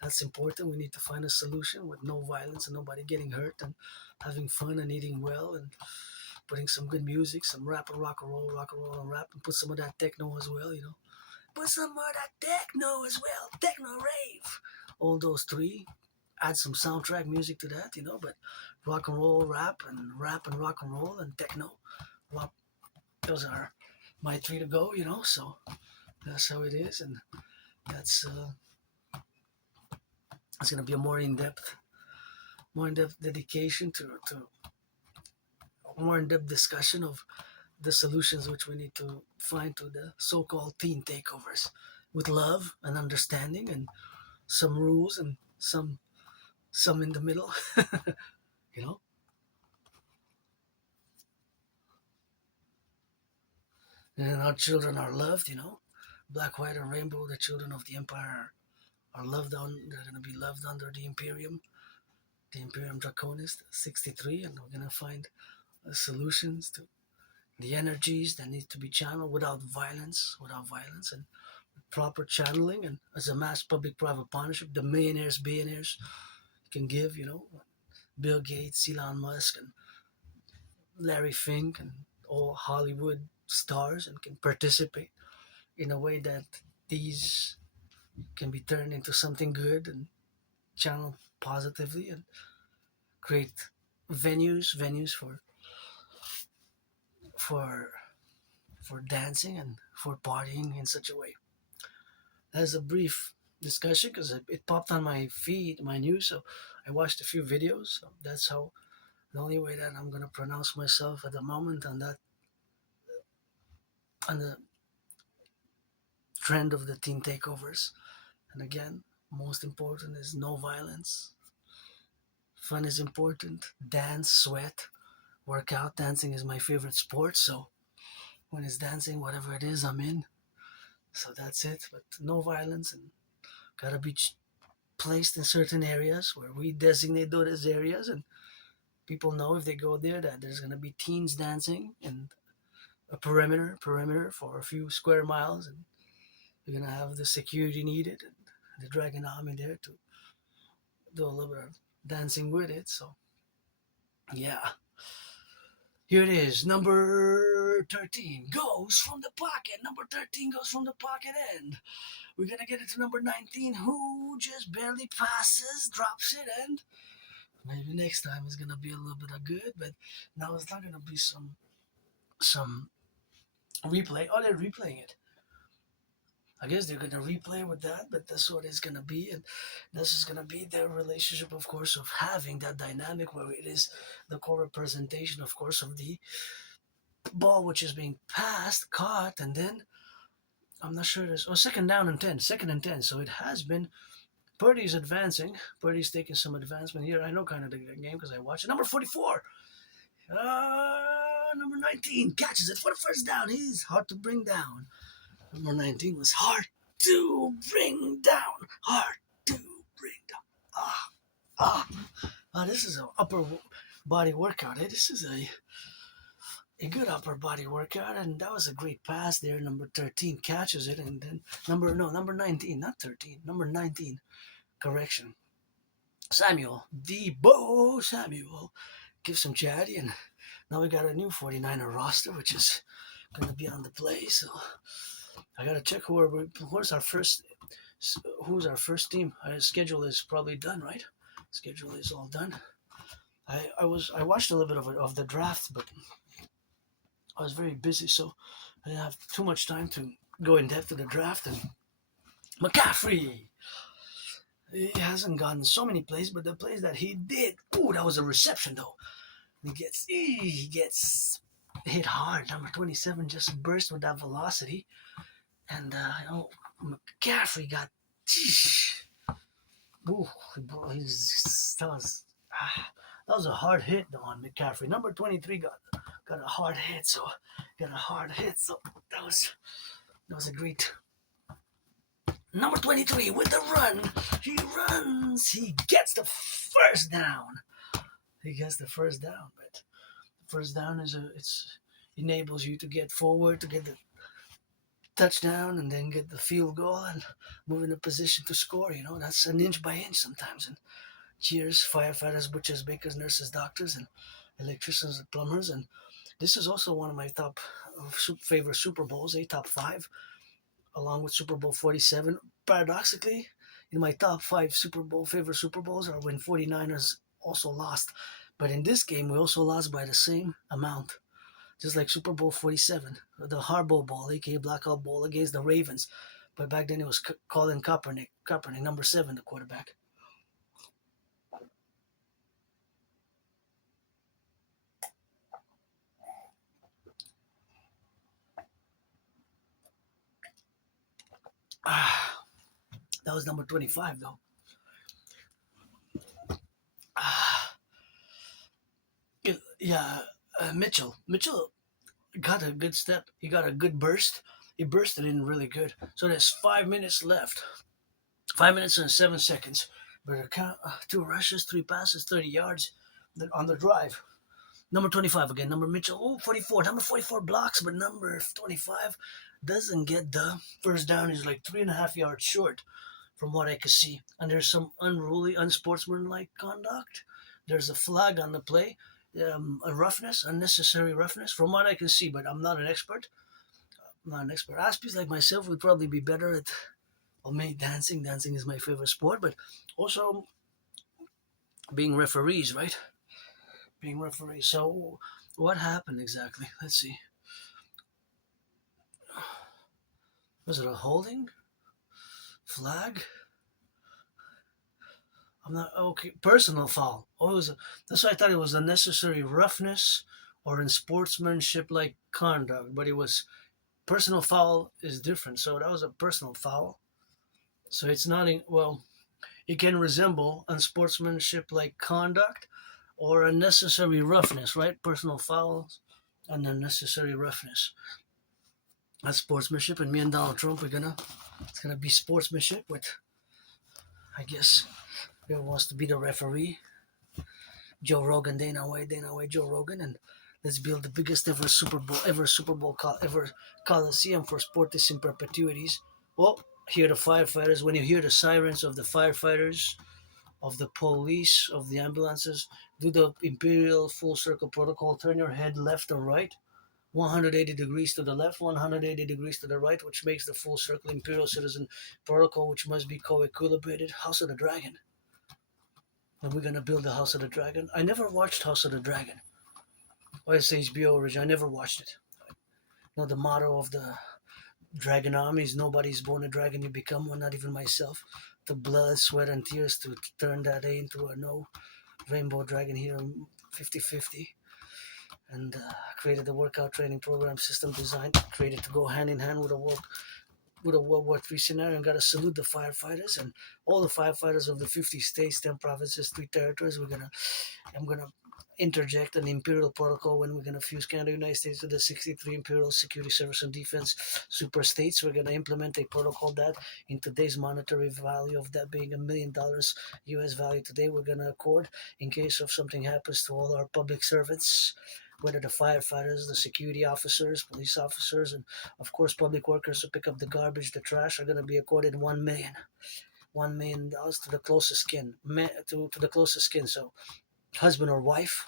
that's important. We need to find a solution with no violence and nobody getting hurt, and having fun and eating well, and putting some good music, some rap and rock and roll and rap, and put some of that techno as well, you know. Put some of that techno as well, techno rave. All those three, add some soundtrack music to that, you know. But rock and roll, rap and rock and roll and techno, rock, those are my three to go, you know. So that's how it is, and that's it's gonna be a more in depth dedication to more in depth discussion of the solutions which we need to find to the so-called teen takeovers, with love and understanding and some rules and some in the middle, you know. And our children are loved, you know. Black, white, and rainbow, the children of the empire are loved on. They're gonna be loved under the Imperium Draconis, 63, and we're gonna find solutions to the energies that need to be channeled without violence, and proper channeling, and as a mass public-private partnership, the billionaires can give, you know, Bill Gates, Elon Musk, and Larry Fink, and all Hollywood stars, and can participate in a way that these can be turned into something good and channeled positively, and create venues for for dancing and for partying in such a way. As a brief discussion, because it popped on my feed, my news, so I watched a few videos. So that's how the only way that I'm gonna pronounce myself at the moment on that, on the trend of the teen takeovers. And again, most important is no violence. Fun is important. Dance, sweat, work out. Dancing is my favorite sport, so when it's dancing, whatever it is, I'm in. So that's it. But no violence, and gotta be placed in certain areas where we designate those areas, and people know if they go there that there's gonna be teens dancing in a perimeter for a few square miles, and you're gonna have the security needed and the Dragon Army there to do a little bit of dancing with it. So yeah, here it is. Number 13 goes from the pocket. Number 13 goes from the pocket, and we're gonna get it to number 19, who just barely passes, drops it, and maybe next time it's gonna be a little bit of good, but now it's not gonna be some replay. Oh, they're replaying it. I guess they're gonna replay with that, but that's what it's gonna be, and this is gonna be their relationship, of course, of having that dynamic where it is the core representation, of course, of the ball which is being passed, caught, and then I'm not sure there's second down and 10, second and 10. So it has been. Purdy's advancing. Purdy's taking some advancement here. I know kind of the game because I watched it. Number 44. Number 19 catches it for the first down. He's hard to bring down. Number 19 was hard to bring down. Hard to bring down. This is an upper body workout. This is a good upper body workout, and that was a great pass there. Number 13 catches it, and then number 19, not 13, number 19, correction. Samuel gives some chatty, and now we got a new 49er roster, which is going to be on the play. So I got to check who's our first team. Our schedule is probably done, right? Schedule is all done. I watched a little bit of the draft, but I was very busy, so I didn't have too much time to go in depth to the draft. And McCaffrey, he hasn't gotten so many plays, but the plays that he did, that was a reception though. He gets hit hard. Number 27 just burst with that velocity, and McCaffrey got. That was a hard hit on McCaffrey. Number 23 got a hard hit, so that was a great. Number 23 with the run. He runs. He gets the first down. he gets the first down. But first down it's enables you to get forward, to get the touchdown, and then get the field goal and move in a position to score. That's an inch by inch sometimes. And cheers, firefighters, butchers, bakers, nurses, doctors, and electricians and plumbers. And this is also one of my top favorite Super Bowls, top five, along with Super Bowl 47. Paradoxically, in my top five favorite Super Bowls are when 49ers also lost. But in this game, we also lost by the same amount, just like Super Bowl 47, the Harbaugh Bowl, aka Blackout Bowl, against the Ravens. But back then it was Colin Kaepernick, number 7, the quarterback. Ah, that was number 25, though. Ah, yeah, Mitchell. Mitchell got a good step. He got a good burst. He bursted in really good. So there's 5 minutes left. 5 minutes and 7 seconds. But two rushes, 3 passes, 30 yards on the drive. Number 25 again. Number Mitchell. Oh, 44. Number 44 blocks, but number 25 doesn't get the first down. He's like 3.5 yards short from what I could see. And there's some unruly, unsportsmanlike conduct. There's a flag on the play. A roughness, unnecessary roughness, from what I can see, but I'm not an expert. I'm not an expert. Aspies like myself would probably be better at, well, me dancing. Dancing is my favorite sport, but also being referees, right? Being referees. So, what happened exactly? Let's see. Was it a holding? Flag? I'm not okay. Personal foul. Oh, that's why I thought it was unnecessary roughness or in sportsmanship like conduct, but it was personal foul is different. So that was a personal foul. So it's not well. It can resemble unsportsmanship like conduct or unnecessary roughness, right? Personal fouls and unnecessary roughness. That's sportsmanship, and me and Donald Trump it's gonna be sportsmanship with, I guess, whoever wants to be the referee. Joe Rogan, Dana White, Joe Rogan, and let's build the biggest ever Super Bowl ever Coliseum for sports in perpetuities. Well, hear the firefighters. When you hear the sirens of the firefighters, of the police, of the ambulances, do the imperial full circle protocol. Turn your head left or right, 180 degrees to the left, 180 degrees to the right, which makes the full circle imperial citizen protocol, which must be co-equilibrated. House of the Dragon. And we're gonna build the House of the Dragon. I never watched House of the Dragon. Or it's HBO original. I never watched it. The motto of the Dragon Army is nobody's born a dragon, you become one, not even myself. The blood, sweat, and tears to turn that A into a no. Rainbow Dragon here, 50-50. And created the workout training program system designed, created to go hand in hand with a World War III scenario, and got to salute the firefighters and all the firefighters of the 50 states, 10 provinces, 3 territories. I'm gonna interject an imperial protocol when we're gonna fuse Canada, United States to the 63 imperial security service and defense super states. We're gonna implement a protocol that, in today's monetary value of that being $1 million U.S. value today, we're gonna accord in case of something happens to all our public servants, whether the firefighters, the security officers, police officers, and of course public workers who pick up the garbage, the trash, are going to be accorded $1 million to the closest kin, to the closest kin. So husband or wife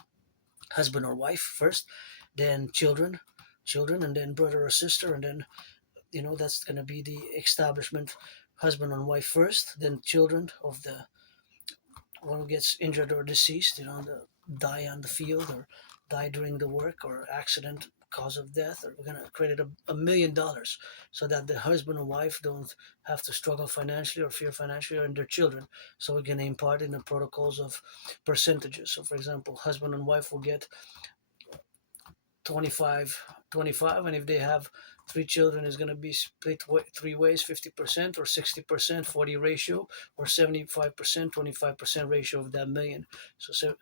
first, then children, and then brother or sister, and then that's going to be the establishment. Husband and wife first, then children of the one who gets injured or deceased, die on the field or die during the work or accident, cause of death. Or we're going to create $1 million so that the husband and wife don't have to struggle financially or fear financially, or in their children. So we're going to impart in the protocols of percentages. So for example, husband and wife will get 25, and if they have 3 children, is going to be split 3 ways, 50% or 60%, 40 ratio, or 75%, 25% ratio of that million. So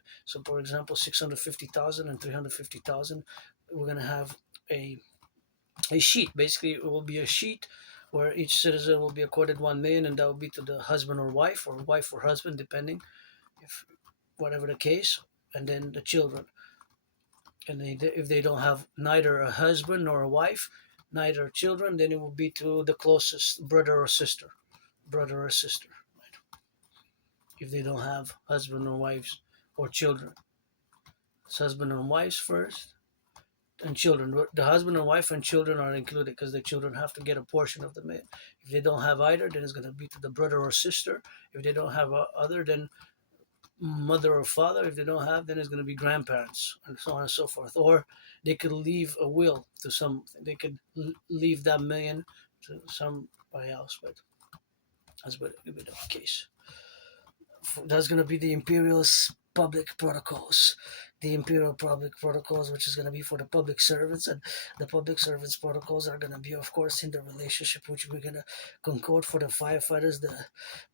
for example, 650,000 and 350,000, we're going to have a sheet. Basically, it will be a sheet where each citizen will be accorded 1 million, and that will be to the husband or wife or husband, depending, if whatever the case. and then the children. And if they don't have neither a husband nor a wife, neither children, then it will be to the closest brother or sister, brother or sister. Right? If they don't have husband or wives or children, it's husband and wives first, and children. The husband and wife and children are included because the children have to get a portion of the man. If they don't have either, then it's going to be to the brother or sister. If they don't have other, then mother or father. If they don't have, then it's going to be grandparents, and so on and so forth. Or they could leave a will to some. They could leave that million to somebody else, but that's what it would be the case. That's going to be the public protocols, the imperial public protocols, which is going to be for the public servants. And the public servants protocols are going to be, of course, in the relationship which we're going to concord for the firefighters, the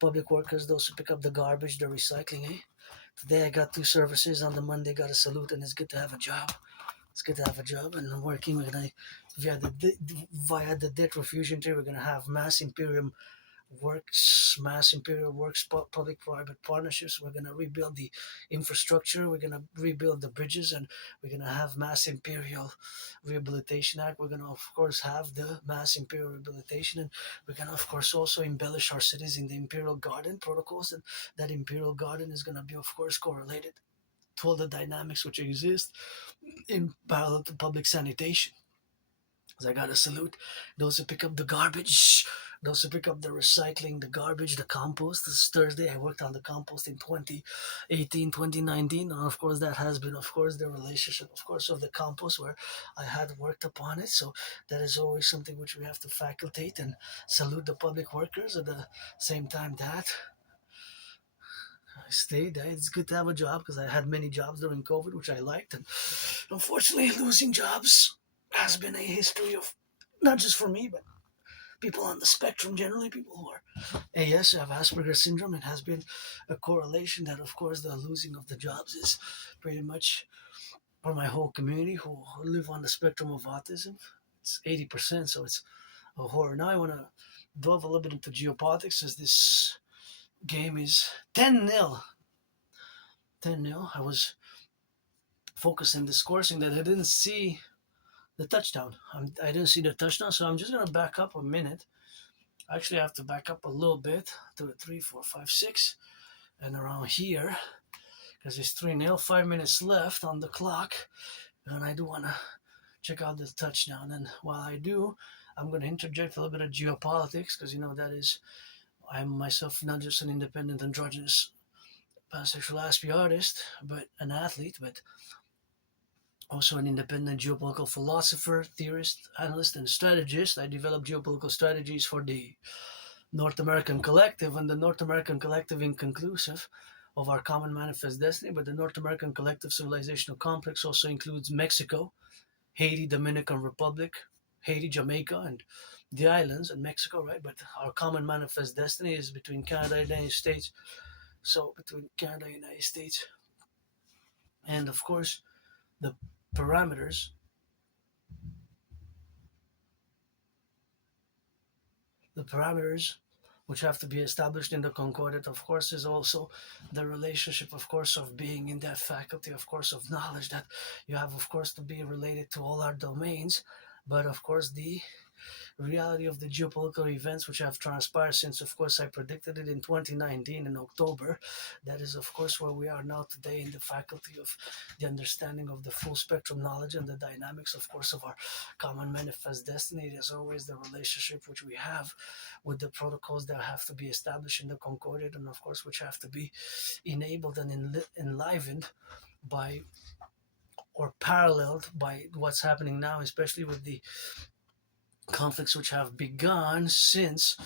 public workers, those who pick up the garbage, the recycling. Today I got 2 services. On the Monday got a salute, and it's good to have a job. It's good to have a job, and I'm working. We're gonna via the debt refusion tree. We're gonna have mass imperial works, public-private partnerships. We're going to rebuild the infrastructure. We're going to rebuild the bridges, and we're going to have mass imperial rehabilitation act. We're going to, of course, have the mass imperial rehabilitation, and we're going to, of course, also embellish our cities in the imperial garden protocols. And that imperial garden is going to be, of course, correlated to all the dynamics which exist in parallel to public sanitation. So I got to salute those who pick up the garbage, those who pick up the recycling, the garbage, the compost. This Thursday I worked on the compost in 2018, 2019. And of course that has been, of course, the relationship, of course, of the compost where I had worked upon it. So that is always something which we have to facultate and salute the public workers. At the same time that I stayed. It's good to have a job because I had many jobs during COVID, which I liked. And unfortunately, losing jobs has been a history of not just for me, but people on the spectrum generally, people who are AS, who have Asperger's syndrome. It has been a correlation that, of course, the losing of the jobs is pretty much for my whole community who live on the spectrum of autism. It's 80%, so it's a horror. Now I want to delve a little bit into geopolitics as this game is 10-0. 10-0. I was focusing, discoursing that I didn't see the touchdown. I didn't see the touchdown, so I'm just going to back up a minute. Actually, I have to back up a little bit to 3, 4, 5, 6, and around here, because it's 3-0, 5 minutes left on the clock, and I do want to check out the touchdown. And while I do, I'm going to interject a little bit of geopolitics, because, that is, I'm myself not just an independent androgynous pansexual Aspie artist, but an athlete, but also an independent geopolitical philosopher, theorist, analyst, and strategist. I develop geopolitical strategies for the North American Collective, and the North American Collective inconclusive of our common manifest destiny. But the North American Collective civilizational complex also includes Mexico, Haiti, Dominican Republic, Haiti, Jamaica, and the islands, and Mexico, right? But our common manifest destiny is between Canada and the United States. So between Canada and the United States. And of course, the parameters which have to be established in the concordate, of course, is also the relationship, of course, of being in that faculty, of course, of knowledge that you have, of course, to be related to all our domains. But of course, the reality of the geopolitical events which have transpired since, of course, I predicted it in 2019 in October. That is, of course, where we are now today in the faculty of the understanding of the full spectrum knowledge and the dynamics, of course, of our common manifest destiny. It is always the relationship which we have with the protocols that have to be established in the concordate, and of course, which have to be enabled and enlivened by or paralleled by what's happening now, especially with the conflicts which have begun since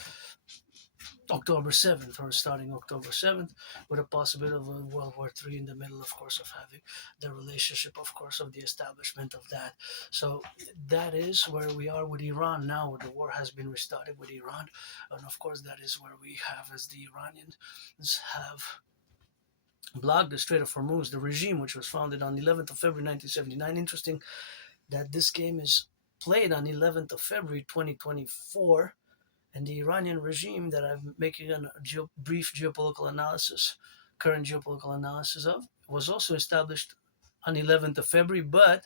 October 7th, or starting October 7th, with a possibility of a World War III in the middle, of course, of having the relationship, of course, of the establishment of that. So that is where we are with Iran now. The war has been restarted with Iran. And of course, that is where we have, as the Iranians have blocked the Strait of Hormuz, the regime which was founded on the 11th of February 1979. Interesting that this game is played on 11th of February 2024, and the Iranian regime that I'm making a brief geopolitical analysis, current geopolitical analysis of, was also established on 11th of February, but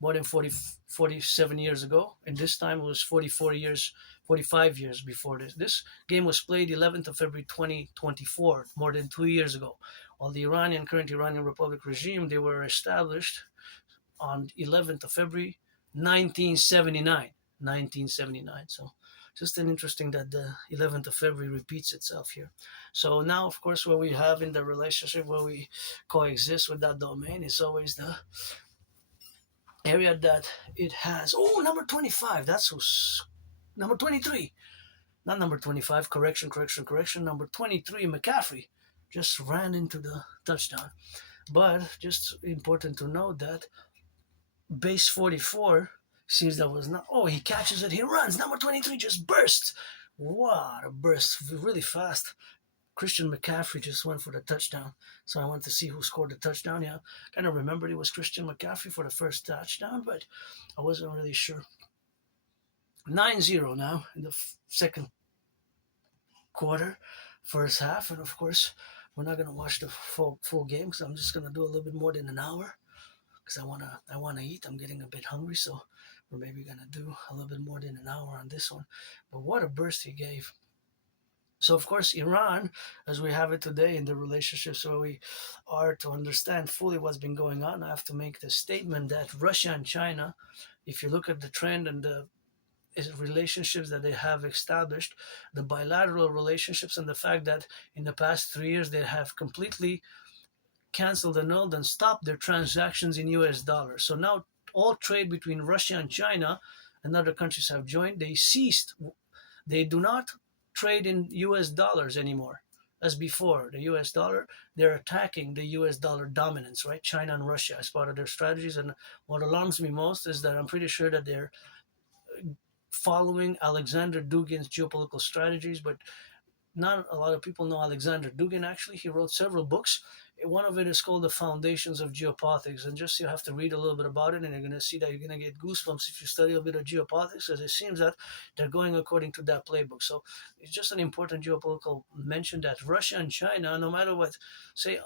more than 47 years ago. And this time it was 44 years, 45 years before this. This game was played 11th of February 2024, more than 2 years ago. While the current Iranian Republic regime, they were established on 11th of February 1979. 1979. So just an interesting that the 11th of February repeats itself here. So now, of course, what we have in the relationship where we coexist with that domain is always the area that it has. Oh, number 25. That's who's number 23. Not number 25. Correction. Number 23, McCaffrey, just ran into the touchdown. But just important to note that base 44 seems that was not. Oh, he catches it. He runs. Number 23 just bursts. What a burst. Really fast. Christian McCaffrey just went for the touchdown. So I wanted to see who scored the touchdown. Yeah, kind of remembered it was Christian McCaffrey for the first touchdown, but I wasn't really sure. 9-0 now in the second quarter, first half. And of course, we're not going to watch the full game because I'm just going to do a little bit more than an hour because I wanna eat. I'm getting a bit hungry, so we're maybe going to do a little bit more than an hour on this one. But what a burst he gave. So, of course, Iran, as we have it today in the relationships where we are to understand fully what's been going on, I have to make the statement that Russia and China, if you look at the trend and the relationships that they have established, the bilateral relationships, and the fact that in the past 3 years they have completely canceled, annulled, and stopped their transactions in US dollars. So now all trade between Russia and China and other countries have joined. They ceased. They do not trade in US dollars anymore as before. The US dollar, they're attacking the US dollar dominance, right? China and Russia as part of their strategies. And what alarms me most is that I'm pretty sure that they're following Alexander Dugin's geopolitical strategies, but not a lot of people know Alexander Dugin. Actually, he wrote several books. One of it is called The Foundations of Geopolitics, and just you have to read a little bit about it, and you're going to see that you're going to get goosebumps if you study a bit of geopolitics, as it seems that they're going according to that playbook. So it's just an important geopolitical mention that Russia and China, no matter what, say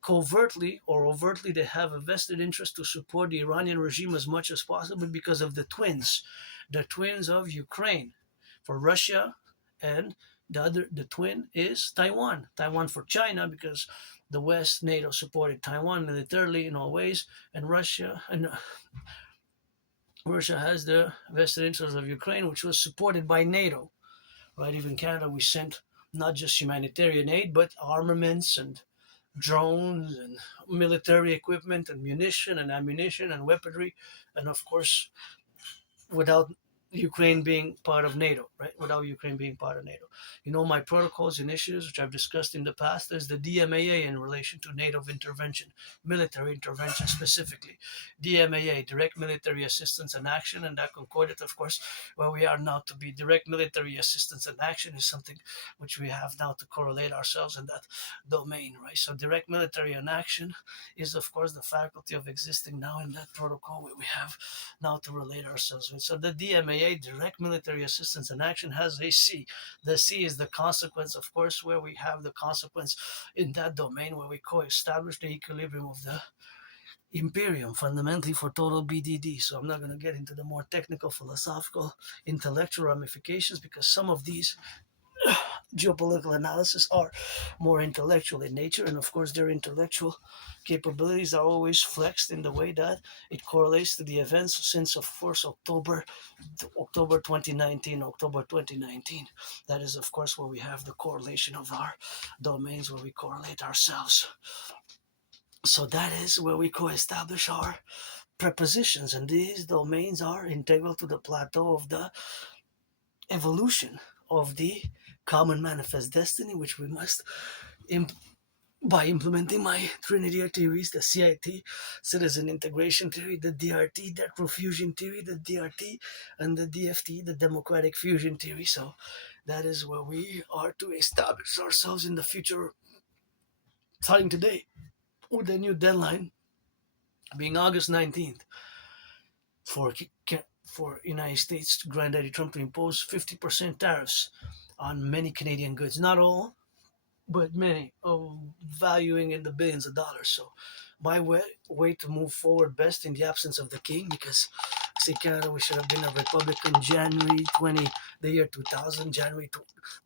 covertly or overtly, they have a vested interest to support the Iranian regime as much as possible because of the twins of Ukraine. For Russia, and the twin is Taiwan. Taiwan for China because the West, NATO supported Taiwan militarily in all ways, and Russia has the vested interest of Ukraine, which was supported by NATO. Right? Even Canada, we sent not just humanitarian aid, but armaments and drones and military equipment and munition and ammunition and weaponry, and of course, without Ukraine being part of NATO, right? Without Ukraine being part of NATO. You know, my protocols initiatives, which I've discussed in the past, there's the DMAA in relation to NATO intervention, military intervention specifically. DMAA, direct military assistance and action, and that concorded, of course, where we are now to be direct military assistance and action is something which we have now to correlate ourselves in that domain, right? So direct military and action is, of course, the faculty of existing now in that protocol where we have now to relate ourselves with. So the DMAA, direct military assistance and action, has a C. The C is the consequence, of course, where we have the consequence in that domain where we co-establish the equilibrium of the imperium fundamentally for total BDD. So I'm not going to get into the more technical, philosophical, intellectual ramifications because some of these geopolitical analysis are more intellectual in nature, and of course their intellectual capabilities are always flexed in the way that it correlates to the events since, of course, October 2019. That is, of course, where we have the correlation of our domains, where we correlate ourselves. So that is where we co-establish our prepositions, and these domains are integral to the plateau of the evolution of the common manifest destiny, which we must, by implementing my Trinity of theories, the CIT, citizen integration theory, the DRT, debt fusion theory, the DRT, and the DFT, the democratic fusion theory. So that is where we are to establish ourselves in the future, starting today, with a new deadline being August 19th for United States Granddaddy Trump to impose 50% tariffs on many Canadian goods. Not all, but many valuing in the billions of dollars. So my way to move forward best in the absence of the king, because see Canada, we should have been a republic in January 20, the year 2000,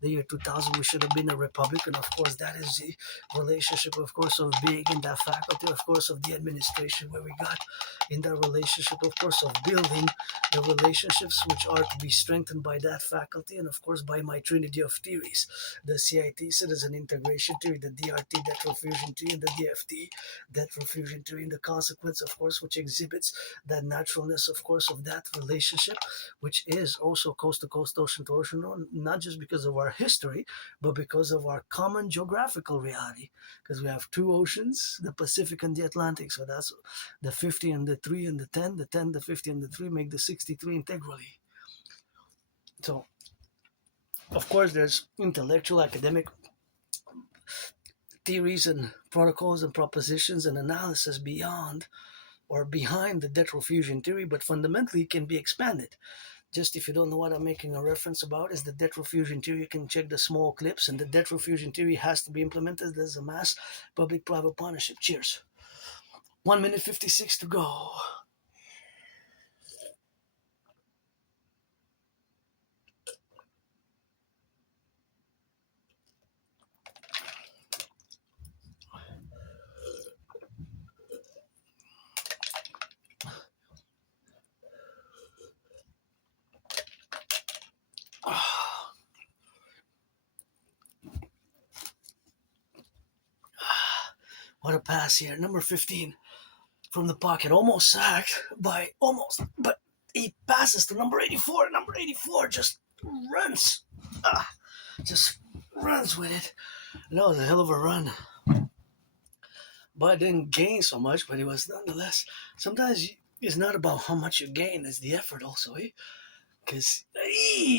the year 2000, we should have been a republic. And of course, that is the relationship, of course, of being in that faculty, of course, of the administration, where we got in that relationship, of course, of building the relationships which are to be strengthened by that faculty, and of course, by my trinity of theories, the CIT, citizen integration theory, the DRT, debt refusion theory, and the DFT, debt refusion theory, and the consequence, of course, which exhibits that naturalness, of course, of that relationship, which is also coast to coast, ocean to ocean, not just because of our history, but because of our common geographical reality. Because we have two oceans, the Pacific and the Atlantic. So that's the 50 and the 3 and the 10. The 10, the 50, and the 3 make the 63 integrally. So, of course, there's intellectual, academic theories and protocols and propositions and analysis beyond or behind the debt fusion theory, but fundamentally can be expanded. Just if you don't know what I'm making a reference about, is the debt fusion theory. You can check the small clips, and the debt fusion theory has to be implemented as a mass public-private partnership. Cheers. 1 minute 56 to go. What a pass here. Number 15 from the pocket. Almost sacked by almost, but he passes to number 84. Number 84 just runs. Just runs with it. And that was a hell of a run. But didn't gain so much, but it was nonetheless. Sometimes it's not about how much you gain, it's the effort also, eh? Because,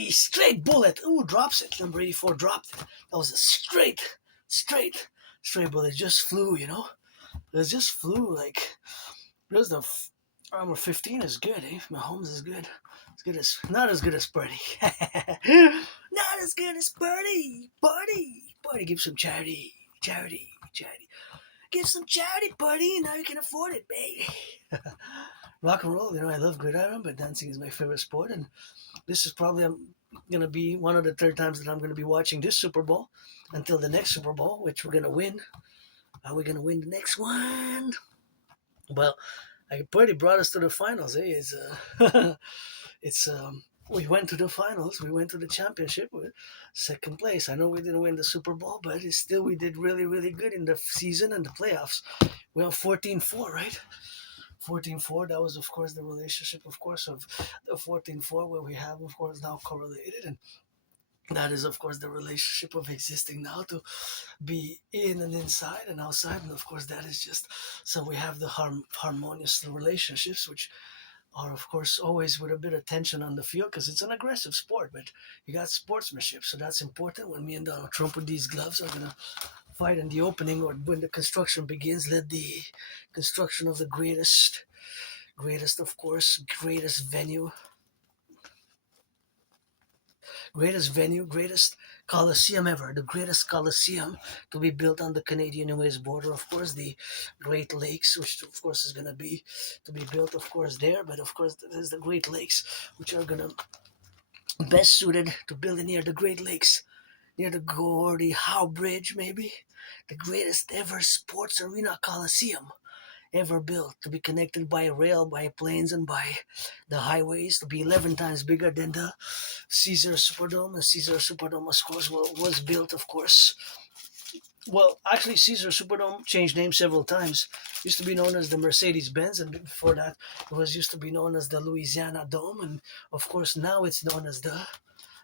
straight bullet. Ooh, drops it. Number 84 dropped it. That was a straight bullet. Just flew, you know? It just flew like. There's the armor 15 is good, eh? Mahomes is good. Not as good as Birdie. Not as good as Birdie. Birdie, give some charity. Give some charity, buddy. Now you can afford it, baby. Rock and roll, I love Gridiron, but dancing is my favorite sport. And this is probably going to be one of the third times that I'm going to be watching this Super Bowl until the next Super Bowl, which we're going to win. Are we going to win the next one? Well, Birdie brought us to the finals. Eh? We went to the finals. We went to the championship with second place. I know we didn't win the Super Bowl, but still we did really, really good in the season and the playoffs. We were 14-4, right? 14-4. That was, of course, the relationship, of course, of the 14-4, where we have, of course, now correlated. And that is, of course, the relationship of existing now to be in and inside and outside. And, of course, that is just so we have the harmonious relationships, which are, of course, always with a bit of tension on the field because it's an aggressive sport, but you got sportsmanship. So that's important when me and Donald Trump with these gloves are going to fight in the opening or when the construction begins. Let the construction of the greatest, of course, greatest venue, greatest Coliseum ever, the greatest Coliseum to be built on the Canadian-US border, of course, the Great Lakes, which of course is going to be built, of course, there, but of course there's the Great Lakes, which are going to best suited to build near the Great Lakes, near the Gordie Howe Bridge, maybe, the greatest ever sports arena Coliseum ever built, to be connected by rail, by planes, and by the highways, to be 11 times bigger than the Caesar Superdome. The Caesar Superdome, of course, was built, of course. Well, actually, Caesar Superdome changed name several times. It used to be known as the Mercedes-Benz, and before that, it was used to be known as the Louisiana Dome, and of course, now it's known as the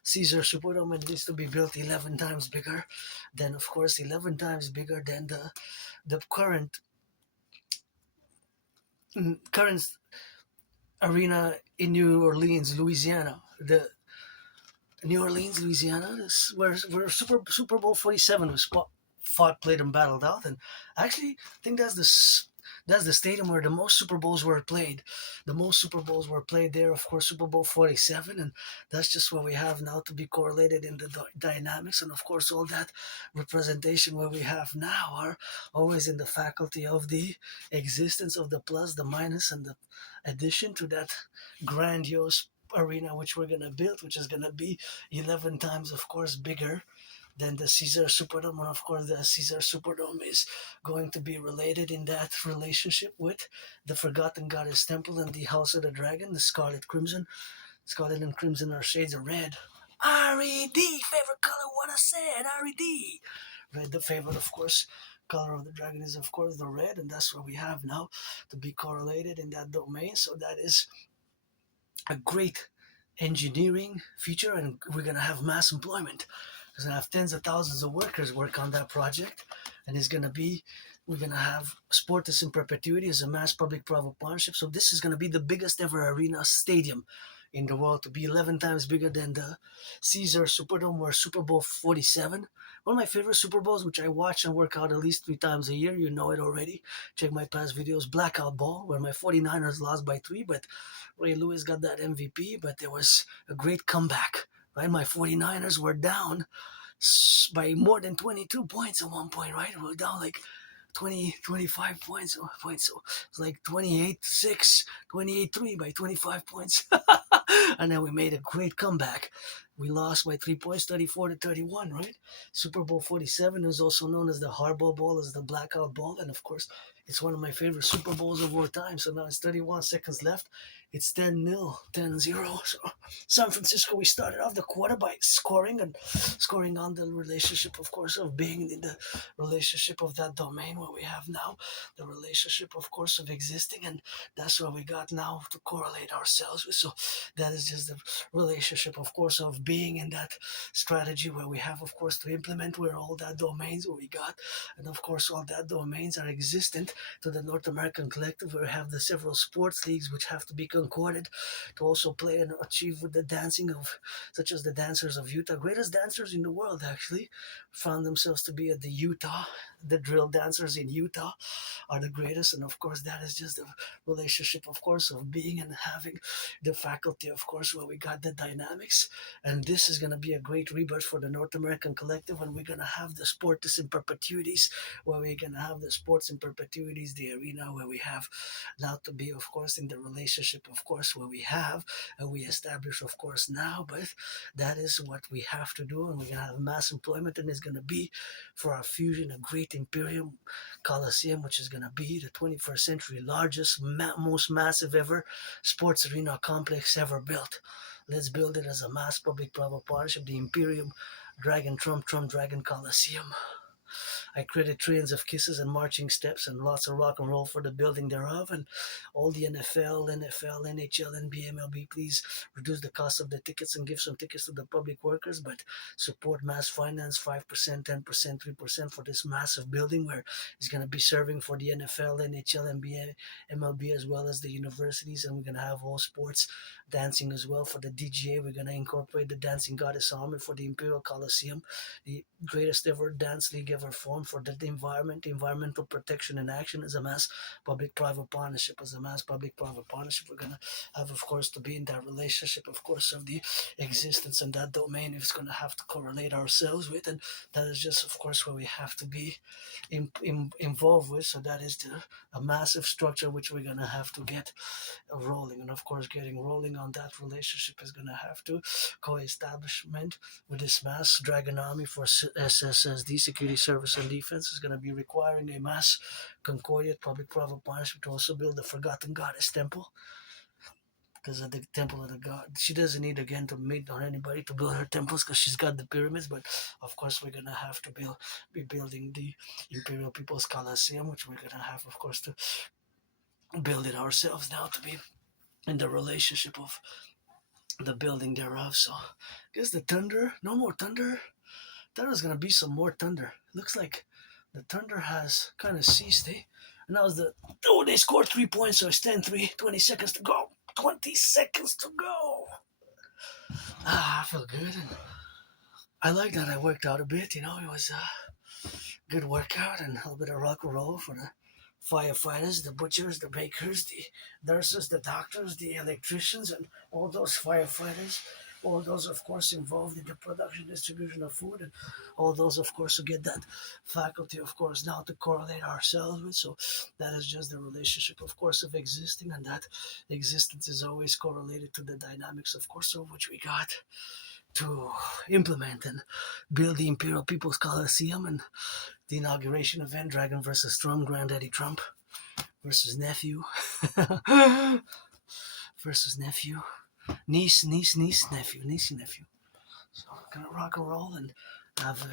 Caesar Superdome, and it needs to be built 11 times bigger than, of course, 11 times bigger than the current arena in New Orleans, Louisiana. The New Orleans, Louisiana, is where Super Bowl 47 was fought, played, and battled out. And I actually think that's That's the stadium where the most Super Bowls were played. The most Super Bowls were played there, of course, Super Bowl 47. And that's just what we have now to be correlated in the dynamics. And of course, all that representation where we have now are always in the faculty of the existence of the plus, the minus, and the addition to that grandiose arena which we're going to build, which is going to be 11 times, of course, bigger than the Caesar Superdome. And of course, the Caesar Superdome is going to be related in that relationship with the Forgotten Goddess Temple and the House of the Dragon, the Scarlet Crimson. Scarlet and Crimson are shades of red. R-E-D, favorite color, what I said, R-E-D. Red, the favorite, of course, color of the dragon is, of course, the red, and that's what we have now to be correlated in that domain. So that is a great engineering feature, and we're going to have mass employment. We're going to have tens of thousands of workers work on that project, and we're going to have Sportus in perpetuity as a mass public-private partnership. So this is going to be the biggest ever arena stadium in the world, to be 11 times bigger than the Caesar Superdome or Super Bowl 47. One of my favorite Super Bowls, which I watch and work out at least 3 times a year. You know it already. Check my past videos. Blackout Ball, where my 49ers lost by 3, but Ray Lewis got that MVP. But there was a great comeback. Right, my 49ers were down by more than 22 points at one point. Right, we were down like 25 points. So it's like 28-6, 28-3 by 25 points. And then we made a great comeback. We lost by 3 points, 34-31, right? Super Bowl 47 is also known as the Hardball Bowl, as the Blackout Bowl. And of course, it's one of my favorite Super Bowls of all time. So now it's 31 seconds left. It's 10-0, 10-0. So San Francisco, we started off the quarter by scoring on the relationship, of course, of being in the relationship of that domain where we have now the relationship, of course, of existing. And that's what we got now to correlate ourselves with. So that is just the relationship, of course, of being in that strategy where we have, of course, to implement where all that domains where we got. And of course, all that domains are existent to the North American Collective, where we have the several sports leagues which have to be concorded to also play and achieve with the dancing of, such as the dancers of Utah. Greatest dancers in the world, actually, found themselves to be at the Utah. The drill dancers in Utah are the greatest. And of course, that is just the relationship, of course, of being and having the faculty, of course, where we got the dynamics. And this is going to be a great rebirth for the North American Collective, and we're going to have the Sportus in perpetuities, where we're going to have the sports in perpetuities, the arena where we have now to be, of course, in the relationship, of course, where we have and we establish, of course, now. But that is what we have to do, and we're going to have mass employment, and it's going to be for our fusion a great Imperium Coliseum, which is going to be the 21st century largest, most massive ever sports arena complex ever built. Let's build it as a mass public-private partnership, the Imperium Dragon Trump Dragon Coliseum. I created trillions of kisses and marching steps and lots of rock and roll for the building thereof. And all the NFL, NHL, NBA, MLB, please reduce the cost of the tickets and give some tickets to the public workers, but support mass finance 5%, 10%, 3% for this massive building where it's going to be serving for the NFL, NHL, NBA, MLB, as well as the universities. And we're going to have all sports dancing as well for the DGA. We're going to incorporate the Dancing Goddess Army for the Imperial Coliseum, the greatest ever dance league ever formed for the environment, environmental protection and action as a mass public-private partnership. As a mass public-private partnership, we're going to have, of course, to be in that relationship, of course, of the existence in that domain. It's going to have to correlate ourselves with, and that is just, of course, where we have to be involved with. So that is a massive structure which we're going to have to get rolling. And of course, getting rolling on that relationship is going to have to co-establishment with this mass dragon army for SSSD, security service and defense, is going to be requiring a mass concordiate public-private partnership to also build the Forgotten Goddess Temple, because at the temple of the god, she doesn't need again to meet on anybody to build her temples, because she's got the pyramids. But of course, we're gonna have to be building the Imperial People's Coliseum, which we're gonna have, of course, to build it ourselves now to be in the relationship of the building thereof. So I guess the thunder, no more thunder. There's gonna be some more thunder. It looks like the thunder has kind of ceased, eh? And that was they scored 3 points, so it's 10-3, 20 seconds to go. 20 seconds to go. I feel good. And I like that I worked out a bit, it was a good workout and a little bit of rock and roll for the firefighters, the butchers, the bakers, the nurses, the doctors, the electricians, and all those firefighters, all those, of course, involved in the production, distribution of food, and all those, of course, who get that faculty, of course, now to correlate ourselves with. So that is just the relationship, of course, of existing, and that existence is always correlated to the dynamics, of course, of which we got to implement and build the Imperial People's Coliseum and the inauguration event, Dragon versus Trump, Granddaddy Trump versus nephew, versus nephew, niece, nephew, niece, nephew. So I'm gonna rock and roll and have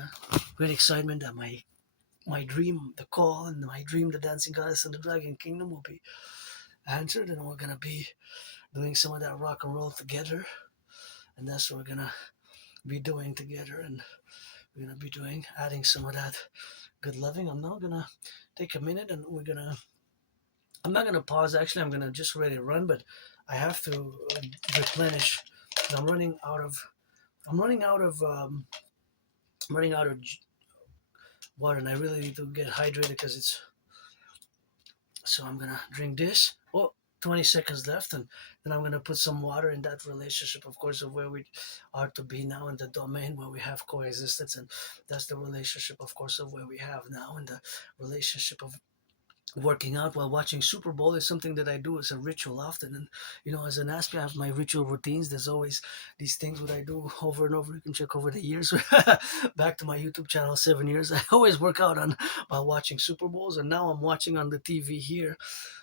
great excitement that my dream, the call, and my dream, the dancing goddess and the dragon kingdom will be answered, and we're gonna be doing some of that rock and roll together, and that's what we're gonna be doing together, and we're gonna be doing adding some of that good loving. I'm now gonna take a minute, and I'm not gonna pause. Actually, I'm gonna just ready to run, but I have to replenish. I'm running out of. I'm running out of. I'm running out of water, and I really need to get hydrated because it's. So I'm gonna drink this. Oh, 20 seconds left, and then I'm gonna put some water in that relationship, of course, of where we are to be now in the domain where we have coexistence, and that's the relationship, of course, of where we have now, and the relationship of working out while watching Super Bowl is something that I do as a ritual often. And as an Aspie, I have my ritual routines. There's always these things that I do over and over. You can check over the years. Back to my YouTube channel, 7 years. I always work out on while watching Super Bowls, and now I'm watching on the TV here.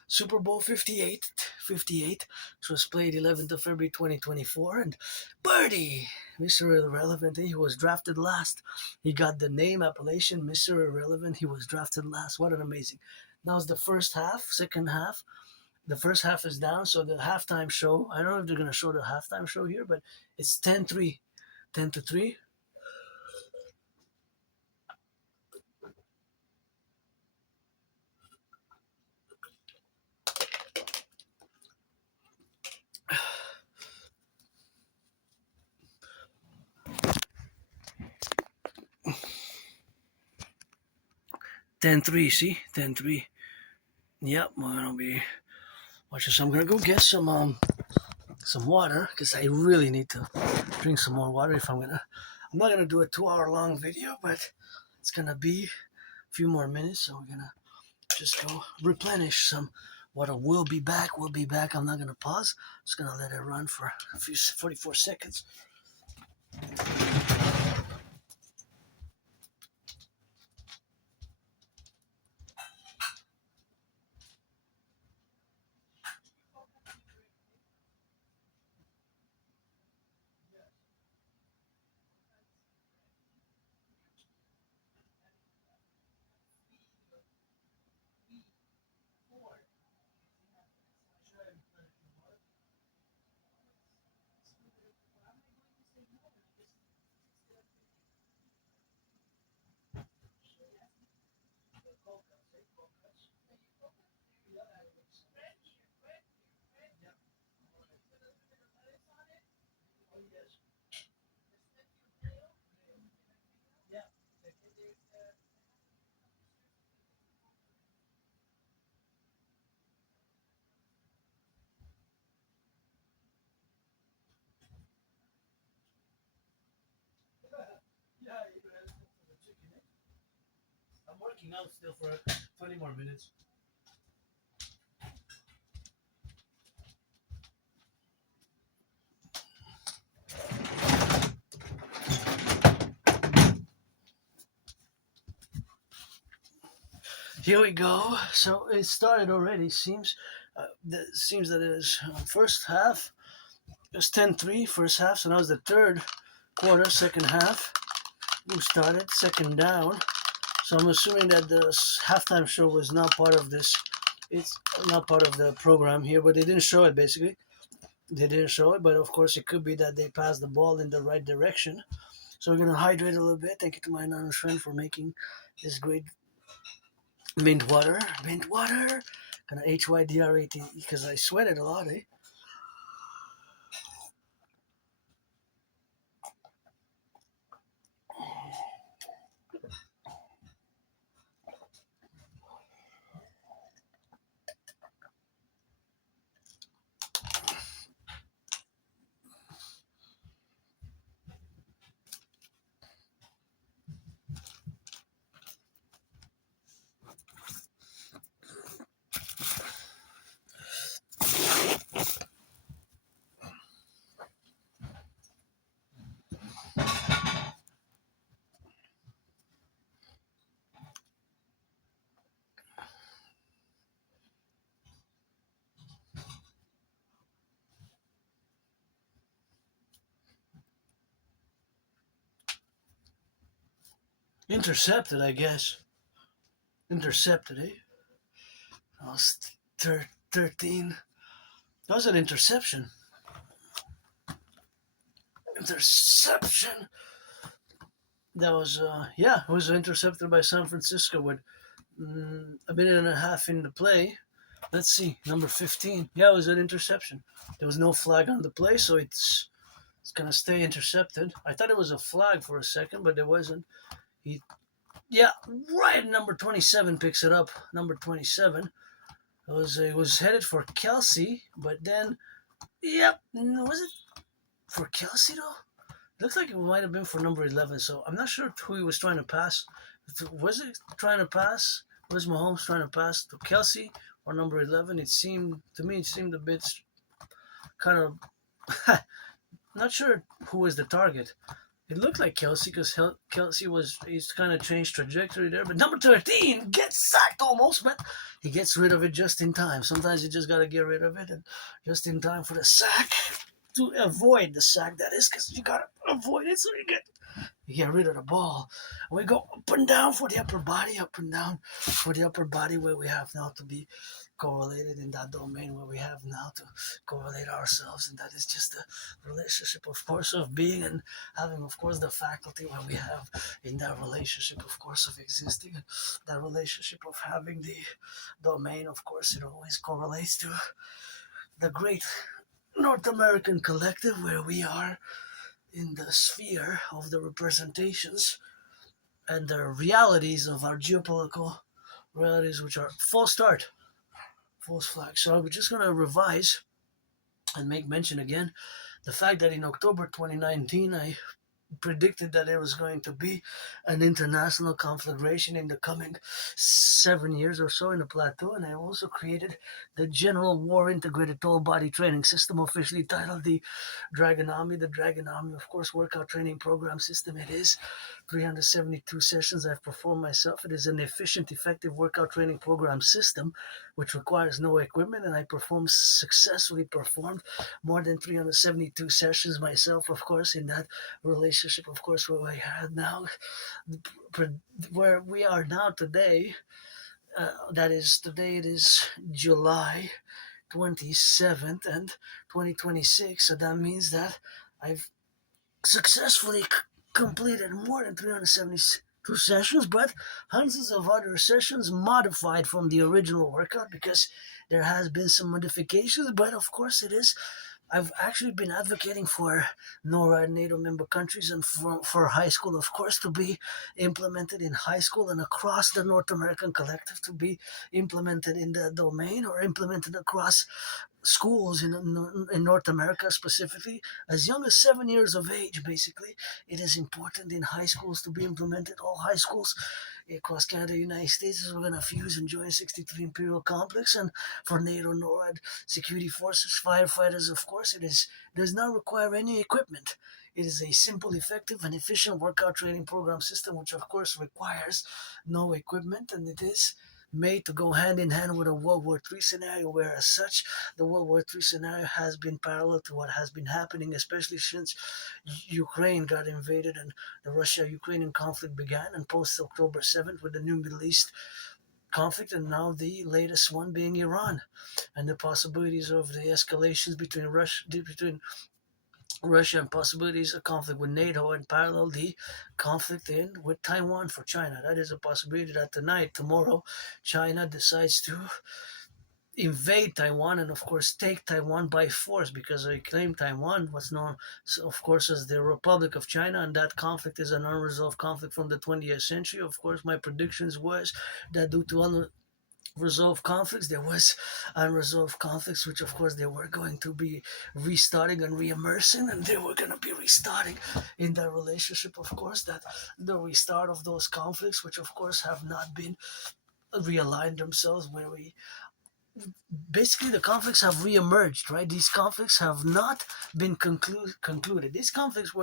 Super Bowl 58, which was played 11th of February 2024, and Birdie, Mr. Irrelevant, he was drafted last. He got the name appellation Mr. Irrelevant. He was drafted last. What an amazing. That was the first half. Second half, the first half is down, so the halftime show, I don't know if they're going to show the halftime show here, but it's 10-3. 10-3. See? 10-3. Yep, we're going to be watching. So I'm going to go get some water, because I really need to drink some more water if I'm not going to do a 2-hour long video, but it's going to be a few more minutes, so we're going to just go replenish some water. We'll be back. I'm not going to pause. Just going to let it run for a few 44 seconds. I'm working out still for 20 more minutes. Here we go. So it started already. Seems that it is first half. It was 10-3 first half. So now it's the third quarter, second half. We started second down. So I'm assuming that the halftime show was not part of this. It's not part of the program here, but they didn't show it. Basically, they didn't show it. But of course, it could be that they passed the ball in the right direction. So we're gonna hydrate a little bit. Thank you to my anonymous friend for making this great mint water. Gonna HYDRATE because I sweated a lot, eh? Intercepted, I guess. Intercepted, eh? I was 13. That was an interception. Interception. That was, yeah, it was intercepted by San Francisco with a minute and a half into play. Let's see, number 15. Yeah, it was an interception. There was no flag on the play, so it's gonna stay intercepted. I thought it was a flag for a second, but it wasn't. He, yeah, right. Number 27 picks it up. Number 27. It was headed for Kelsey, but then, yep, was it for Kelsey though? It looks like it might have been for number 11. So I'm not sure who he was trying to pass. Was it trying to pass? Was Mahomes trying to pass to Kelsey or number 11? It seemed to me. It seemed a bit kind of not sure who was the target. It looked like Kelsey because Kelsey he's kind of changed trajectory there. But number 13 gets sacked almost, but he gets rid of it just in time. Sometimes you just got to get rid of it and just in time for the sack to avoid the sack, that is, because you got to avoid it so you get rid of the ball. We go up and down for the upper body, up and down for the upper body where we have now to be correlated in that domain where we have now to correlate ourselves, and that is just the relationship, of course, of being and having, of course, the faculty where we have in that relationship, of course, of existing, that relationship of having the domain, of course, it always correlates to the great North American collective where we are in the sphere of the representations and the realities of our geopolitical realities, which are false start, false flag. So we're just going to revise and make mention again the fact that in October 2019, I predicted that there was going to be an international conflagration in the coming 7 years or so in the plateau, and I also created the General War Integrated Total Body Training System, officially titled the Dragon Army. The Dragon Army, of course, workout training program system. It is 372 sessions I've performed myself. It is an efficient, effective workout training program system which requires no equipment, and I successfully performed more than 372 sessions myself, of course, in that relationship, of course, where I had now, where we are now today. That is, today it is July 27th and 2026. So that means that I've successfully completed more than 372 sessions, but hundreds of other sessions modified from the original workout because there has been some modifications. But of course, I've actually been advocating for NORAD NATO member countries and for high school, of course, to be implemented in high school and across the North American collective to be implemented in the domain or implemented across schools in North America specifically, as young as 7 years of age, basically. It is important in high schools to be implemented. All high schools across Canada, United States, we're going to fuse and join 63 Imperial Complex. And for NATO, NORAD, security forces, firefighters, of course, does not require any equipment. It is a simple, effective, and efficient workout training program system, which of course requires no equipment, and it is made to go hand in hand with a World War III scenario, where as such, the World War III scenario has been parallel to what has been happening, especially since Ukraine got invaded and the Russia-Ukrainian conflict began, and post-October 7th with the new Middle East conflict, and now the latest one being Iran, and the possibilities of the escalations between Russia and possibilities of conflict with NATO, and parallel the conflict with Taiwan for China. That is a possibility that tomorrow, China decides to invade Taiwan and, of course, take Taiwan by force, because they claim Taiwan was known, of course, as the Republic of China, and that conflict is an unresolved conflict from the 20th century. Of course, my predictions was that due to resolved conflicts, there was unresolved conflicts, which of course they were going to be restarting and re-immersing, and they were going to be restarting in that relationship, of course, that the restart of those conflicts, which of course have not been realigned themselves, where we basically the conflicts have re-emerged, right? These conflicts have not been concluded. These conflicts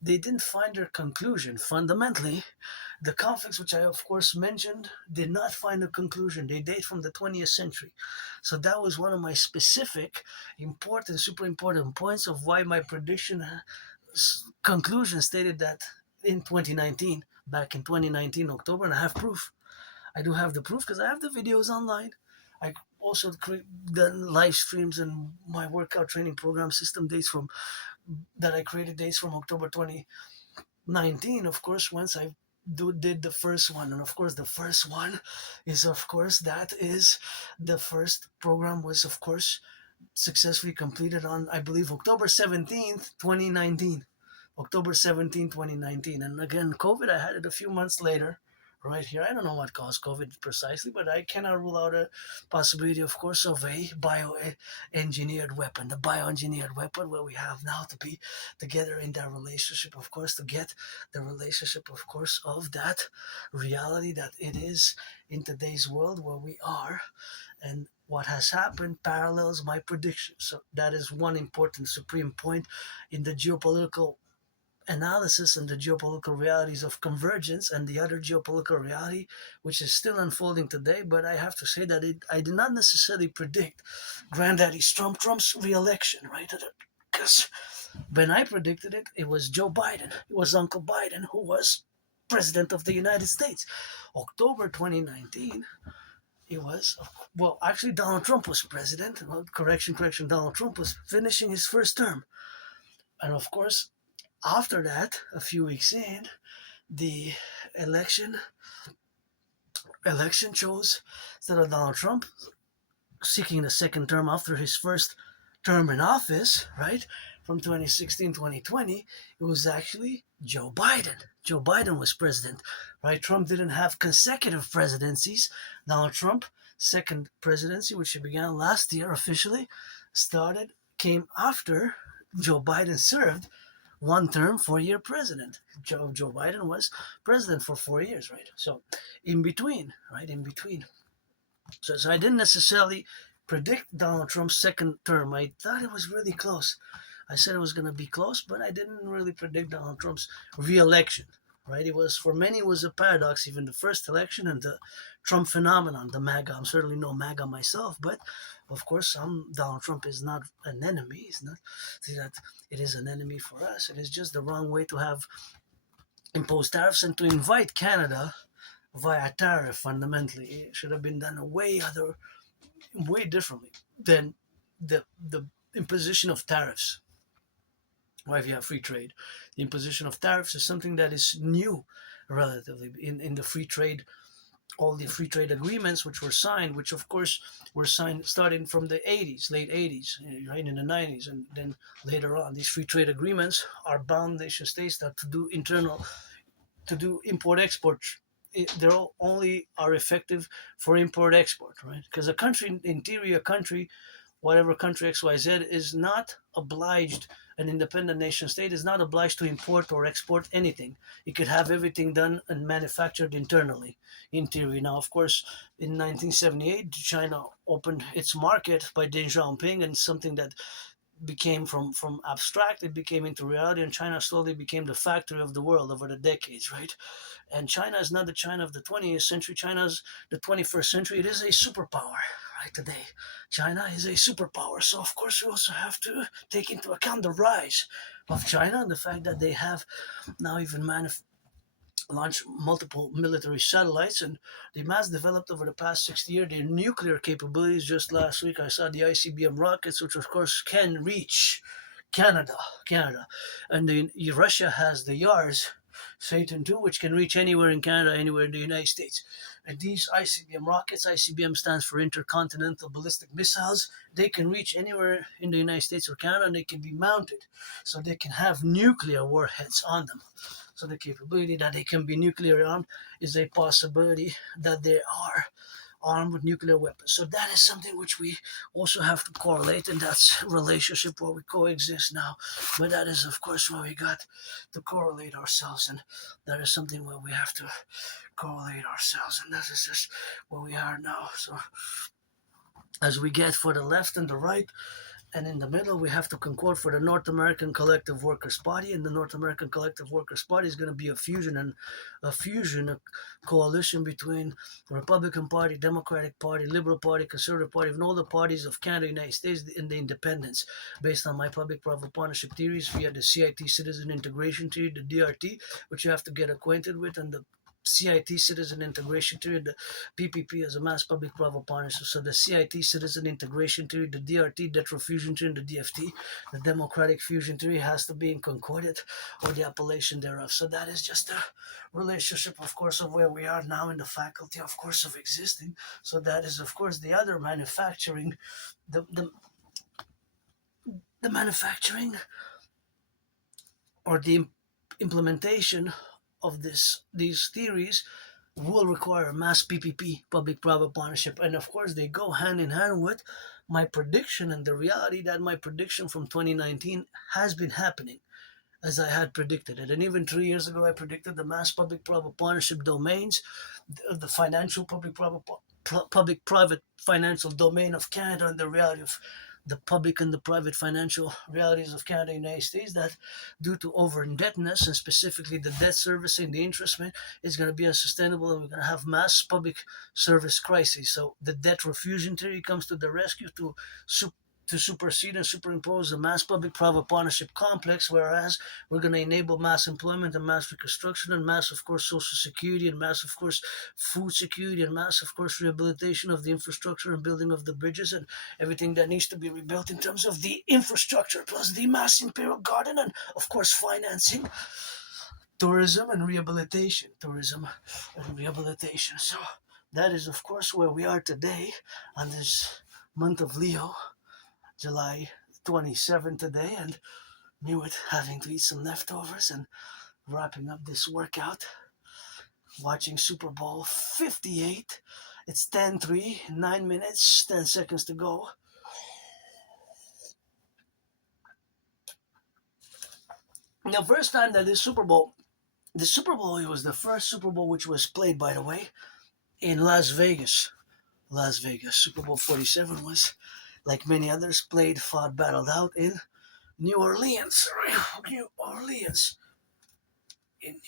they didn't find their conclusion. Fundamentally, the conflicts which I of course mentioned did not find a conclusion. They date from the 20th century. So that was one of my specific, important, super important points of why my prediction conclusion stated that in 2019 back in 2019 October, and I have proof. I do have the proof because I have the videos online. I also done live streams and my workout training program system dates from that I created dates from October 2019. Of course, once I did the first one, and of course the first one is the first program was of course successfully completed on, I believe, October 17th, 2019. October 17, 2019. And again, COVID, I had it a few months later, right here. I don't know what caused COVID precisely, but I cannot rule out a possibility, of course, of a bioengineered weapon, the bioengineered weapon where we have now to be together in that relationship, of course, to get the relationship, of course, of that reality that it is in today's world where we are. And what has happened parallels my prediction. So that is one important supreme point in the geopolitical analysis and the geopolitical realities of convergence, and the other geopolitical reality which is still unfolding today. But I have to say that I did not necessarily predict Granddaddy Trump's re-election, right? Because when I predicted it, it was Joe Biden. It was Uncle Biden who was president of the United States. October 2019, it was, well, actually Donald Trump was president. Well, correction, Donald Trump was finishing his first term. And of course, after that, a few weeks in, the election chose, instead of Donald Trump seeking the second term after his first term in office, right, from 2016-2020, it was actually Joe Biden. Joe Biden was president, right? Trump didn't have consecutive presidencies. Donald Trump, second presidency, which began last year officially, came after Joe Biden served one term, 4-year president. Joe Biden was president for 4 years, right? So in between, right? In between. So I didn't necessarily predict Donald Trump's second term. I thought it was really close. I said it was going to be close, but I didn't really predict Donald Trump's re-election, right? It was, for many, it was a paradox, even the first election and the Trump phenomenon, the MAGA. I'm certainly no MAGA myself, but of course, Donald Trump is not an enemy. It's not that it is an enemy for us. It is just the wrong way to have imposed tariffs and to invite Canada via tariff. Fundamentally, it should have been done way differently than the imposition of tariffs. Why, if you have free trade, the imposition of tariffs is something that is new, relatively, in the free trade. All the free trade agreements which were signed, which of course were signed starting from the 80s, late 80s, right, in the 90s, and then later on, these free trade agreements are bound nation states that to do import-export. They only are effective for import-export, right? Because a country, in theory, whatever country XYZ is not obliged, an independent nation state is not obliged to import or export anything. It could have everything done and manufactured internally, in theory. Now, of course, in 1978, China opened its market by Deng Xiaoping, and something that became from abstract, it became into reality, and China slowly became the factory of the world over the decades, right? And China is not the China of the 20th century. China's the 21st century. It is a superpower, right? Today, China is a superpower. So, of course, we also have to take into account the rise of China and the fact that they have now even launched multiple military satellites, and they mass developed over the past 60 years their nuclear capabilities. Just last week, I saw the ICBM rockets, which of course can reach Canada, and Russia has the YARS, Satan II, which can reach anywhere in Canada, anywhere in the United States. And these ICBM rockets, ICBM stands for Intercontinental Ballistic Missiles, they can reach anywhere in the United States or Canada, and they can be mounted, so they can have nuclear warheads on them. So the capability that they can be nuclear armed is a possibility that they are armed with nuclear weapons. So that is something which we also have to correlate, and that's a relationship where we coexist now. But that is, of course, where we got to correlate ourselves, and that is something where we have to correlate ourselves, and that is just where we are now. So as we get for the left and the right, And in the middle, we have to concord for the North American Collective Workers Party. And the North American Collective Workers Party is going to be a coalition between the Republican Party, Democratic Party, Liberal Party, Conservative Party, and all the parties of Canada, United States, and the independents, based on my public-private partnership theories via the CIT Citizen Integration Theory, the DRT, which you have to get acquainted with, and the CIT Citizen Integration Theory, the PPP as a mass public-private partnership. So the CIT Citizen Integration Theory, the DRT, Debt Fusion Theory, and the DFT, the Democratic Fusion Theory, has to be in concordant or the appellation thereof. So that is just a relationship, of course, of where we are now in the faculty, of course, of existing. So that is, of course, the other manufacturing, the manufacturing or the implementation of these theories will require mass PPP, public-private partnership, and of course they go hand in hand with my prediction and the reality that my prediction from 2019 has been happening as I had predicted it. And even 3 years ago, I predicted the mass public-private partnership domains, the financial public-private financial domain of Canada, and the reality of the public and the private financial realities of Canada and the United States, that due to over-indebtedness and specifically the debt servicing, the interest rate is going to be unsustainable and we're going to have mass public service crises. So the debt refusion theory comes to the rescue to supersede and superimpose the mass public-private partnership complex, whereas we're going to enable mass employment and mass reconstruction and mass, of course, social security and mass, of course, food security and mass, of course, rehabilitation of the infrastructure and building of the bridges and everything that needs to be rebuilt in terms of the infrastructure, plus the mass imperial garden and, of course, financing tourism and rehabilitation. So that is, of course, where we are today on this month of Leo. July 27 today, and knew it, having to eat some leftovers and wrapping up this workout, watching Super Bowl 58. It's 10-3, 9 minutes, 10 seconds to go. The first time that the Super Bowl, it was the first Super Bowl which was played, by the way, in Las Vegas. Super Bowl 47 was, like many others, fought, battled out in New Orleans. In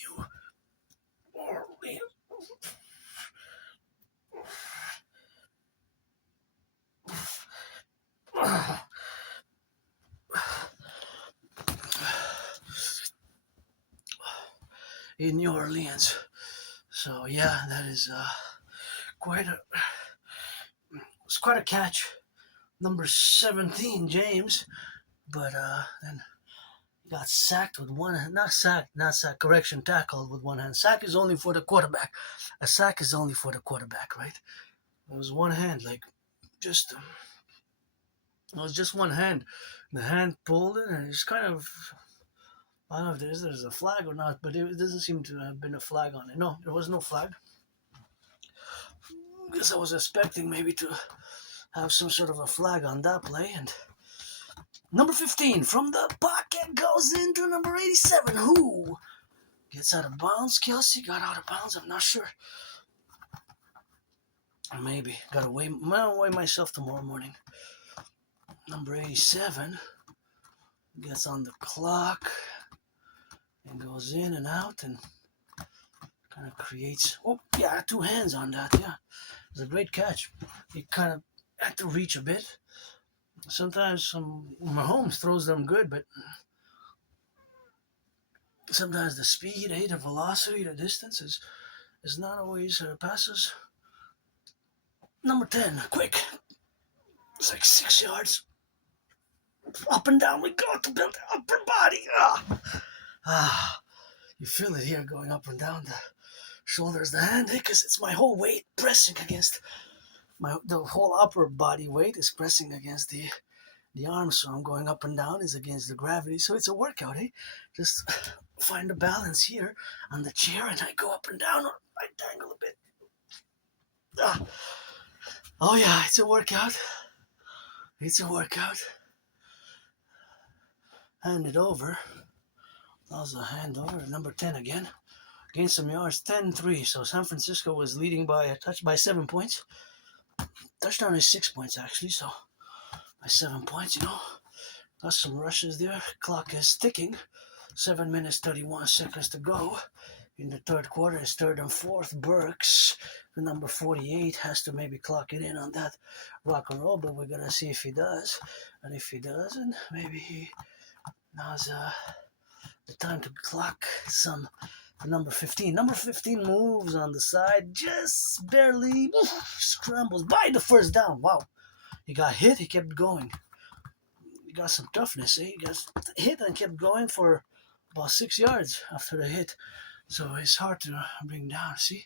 New Orleans. So yeah, that is it's quite a catch. Number 17, James, but then he got sacked with one hand. Not sacked, tackled with one hand. Sack is only for the quarterback. A sack is only for the quarterback, right? It was one hand, it was just one hand. The hand pulled it, and it's kind of, I don't know if there's a flag or not, but it doesn't seem to have been a flag on it. No, there was no flag. Because I was expecting maybe to have some sort of a flag on that play. And number 15 from the pocket goes into number 87. Who gets out of bounds? Kelsey got out of bounds. I'm not sure. Maybe. Gotta weigh myself tomorrow morning. Number 87 gets on the clock and goes in and out and kind of creates. Oh, yeah, two hands on that. Yeah, it was a great catch. He kind of had to reach a bit. Sometimes Mahomes throws them good, but sometimes the speed, the velocity, the distance is not always passes. Number 10, quick. It's like 6 yards. Up and down we go to build the upper body. You feel it here going up and down the shoulders, the hand, because it's my whole weight pressing against the whole upper body weight is pressing against the arms, so I'm going up and down is against the gravity. So it's a workout, Just find a balance here on the chair, and I go up and down, or I dangle a bit. Oh yeah, it's a workout. Hand it over. That was a hand over to number 10 again. Gained some yards, 10-3. So San Francisco was leading by 7 points. Touchdown is 6 points, actually. So my 7 points, Got some rushes there. Clock is ticking. 7 minutes, 31 seconds to go. In the third quarter, it's third and fourth. Burks, the number 48, has to maybe clock it in on that rock and roll, but we're going to see if he does. And if he doesn't, maybe he now's the time to clock some number 15. Number 15 moves on the side, just barely scrambles by the first down. Wow. He got hit, he kept going. He got some toughness, eh? He got hit and kept going for about 6 yards after the hit. So it's hard to bring down. See?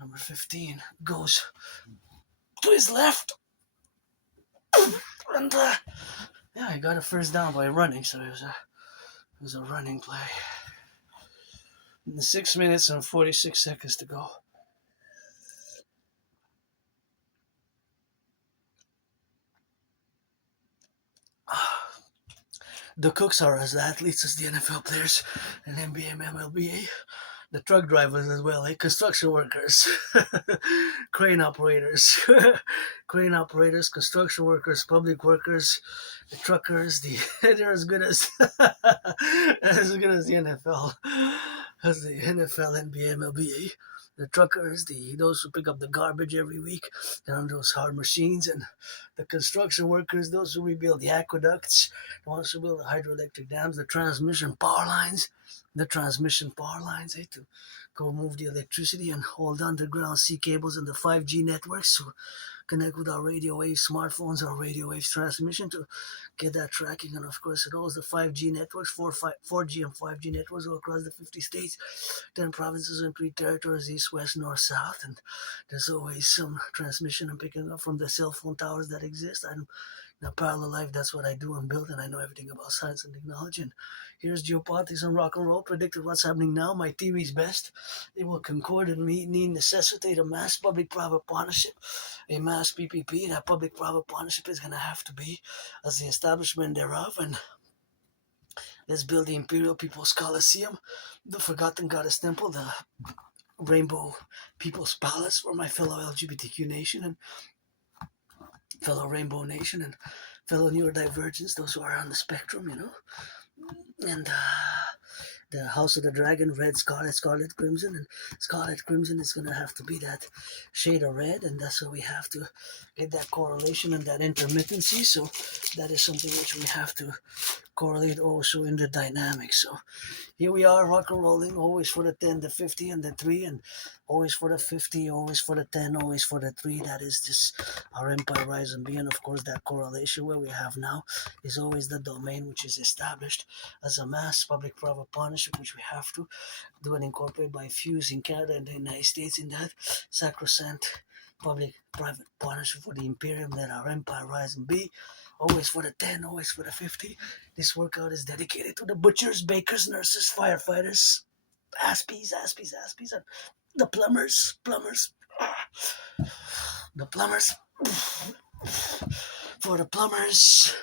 Number 15 goes to his left. And yeah, he got a first down by running. So it was a running play. In the 6 minutes and 46 seconds to go. The cooks are as athletes as the NFL players and NBA and MLB. The truck drivers as well, construction workers, crane operators, construction workers, public workers, the truckers, they're as good as as good as the NFL, as the NFL, NBA, MLB. The truckers, those who pick up the garbage every week, they're on those hard machines, and the construction workers, those who rebuild the aqueducts, the ones who build the hydroelectric dams, the transmission power lines, to go move the electricity and hold underground sea cables and the 5G networks to connect with our radio wave smartphones, our radio wave transmission to get that tracking. And of course, it all the 5G networks, 4G and 5G networks all across the 50 states, 10 provinces and 3 territories, east, west, north, south. And there's always some transmission and picking up from the cell phone towers that exist. I'm in a parallel life, that's what I do and build, and I know everything about science and technology. And here's Geopolitiks and Rock and Roll predicted what's happening now. My theory's best. They will concord and necessitate a mass public-private partnership, a mass PPP. That public-private partnership is going to have to be as the establishment thereof. And let's build the Imperial People's Coliseum, the Forgotten Goddess Temple, the Rainbow People's Palace for my fellow LGBTQ nation and fellow Rainbow Nation and fellow neurodivergents, those who are on the spectrum, and the House of the Dragon, red, scarlet, crimson, and scarlet crimson is going to have to be that shade of red, and that's why we have to get that correlation and that intermittency. So that is something which we have to correlate also in the dynamics. So here we are, rock and rolling, always for the 10, the 50, and the 3, and always for the 50, always for the 10, always for the 3. That is just our empire rise and be. And of course, that correlation where we have now is always the domain which is established as a mass public-private partnership, which we have to do and incorporate by fuse in Canada and the United States in that sacrosanct public-private partnership for the imperium. Let our empire rise and be. Always for the 10, always for the 50. This workout is dedicated to the butchers, bakers, nurses, firefighters, Aspies, and the plumbers, the plumbers, for the plumbers,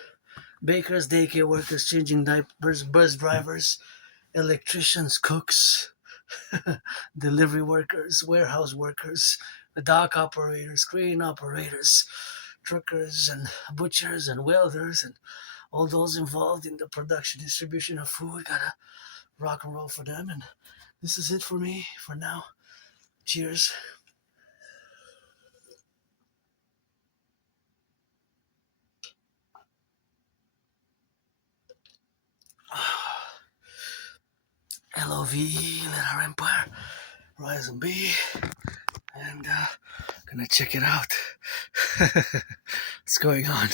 bakers, daycare workers, changing diapers, bus drivers, electricians, cooks, delivery workers, warehouse workers, the dock operators, crane operators, truckers and butchers and welders and all those involved in the production, distribution of food. Gotta rock and roll for them. And this is it for me for now. Cheers. LOV, let our empire rise and be. And gonna check it out. What's going on?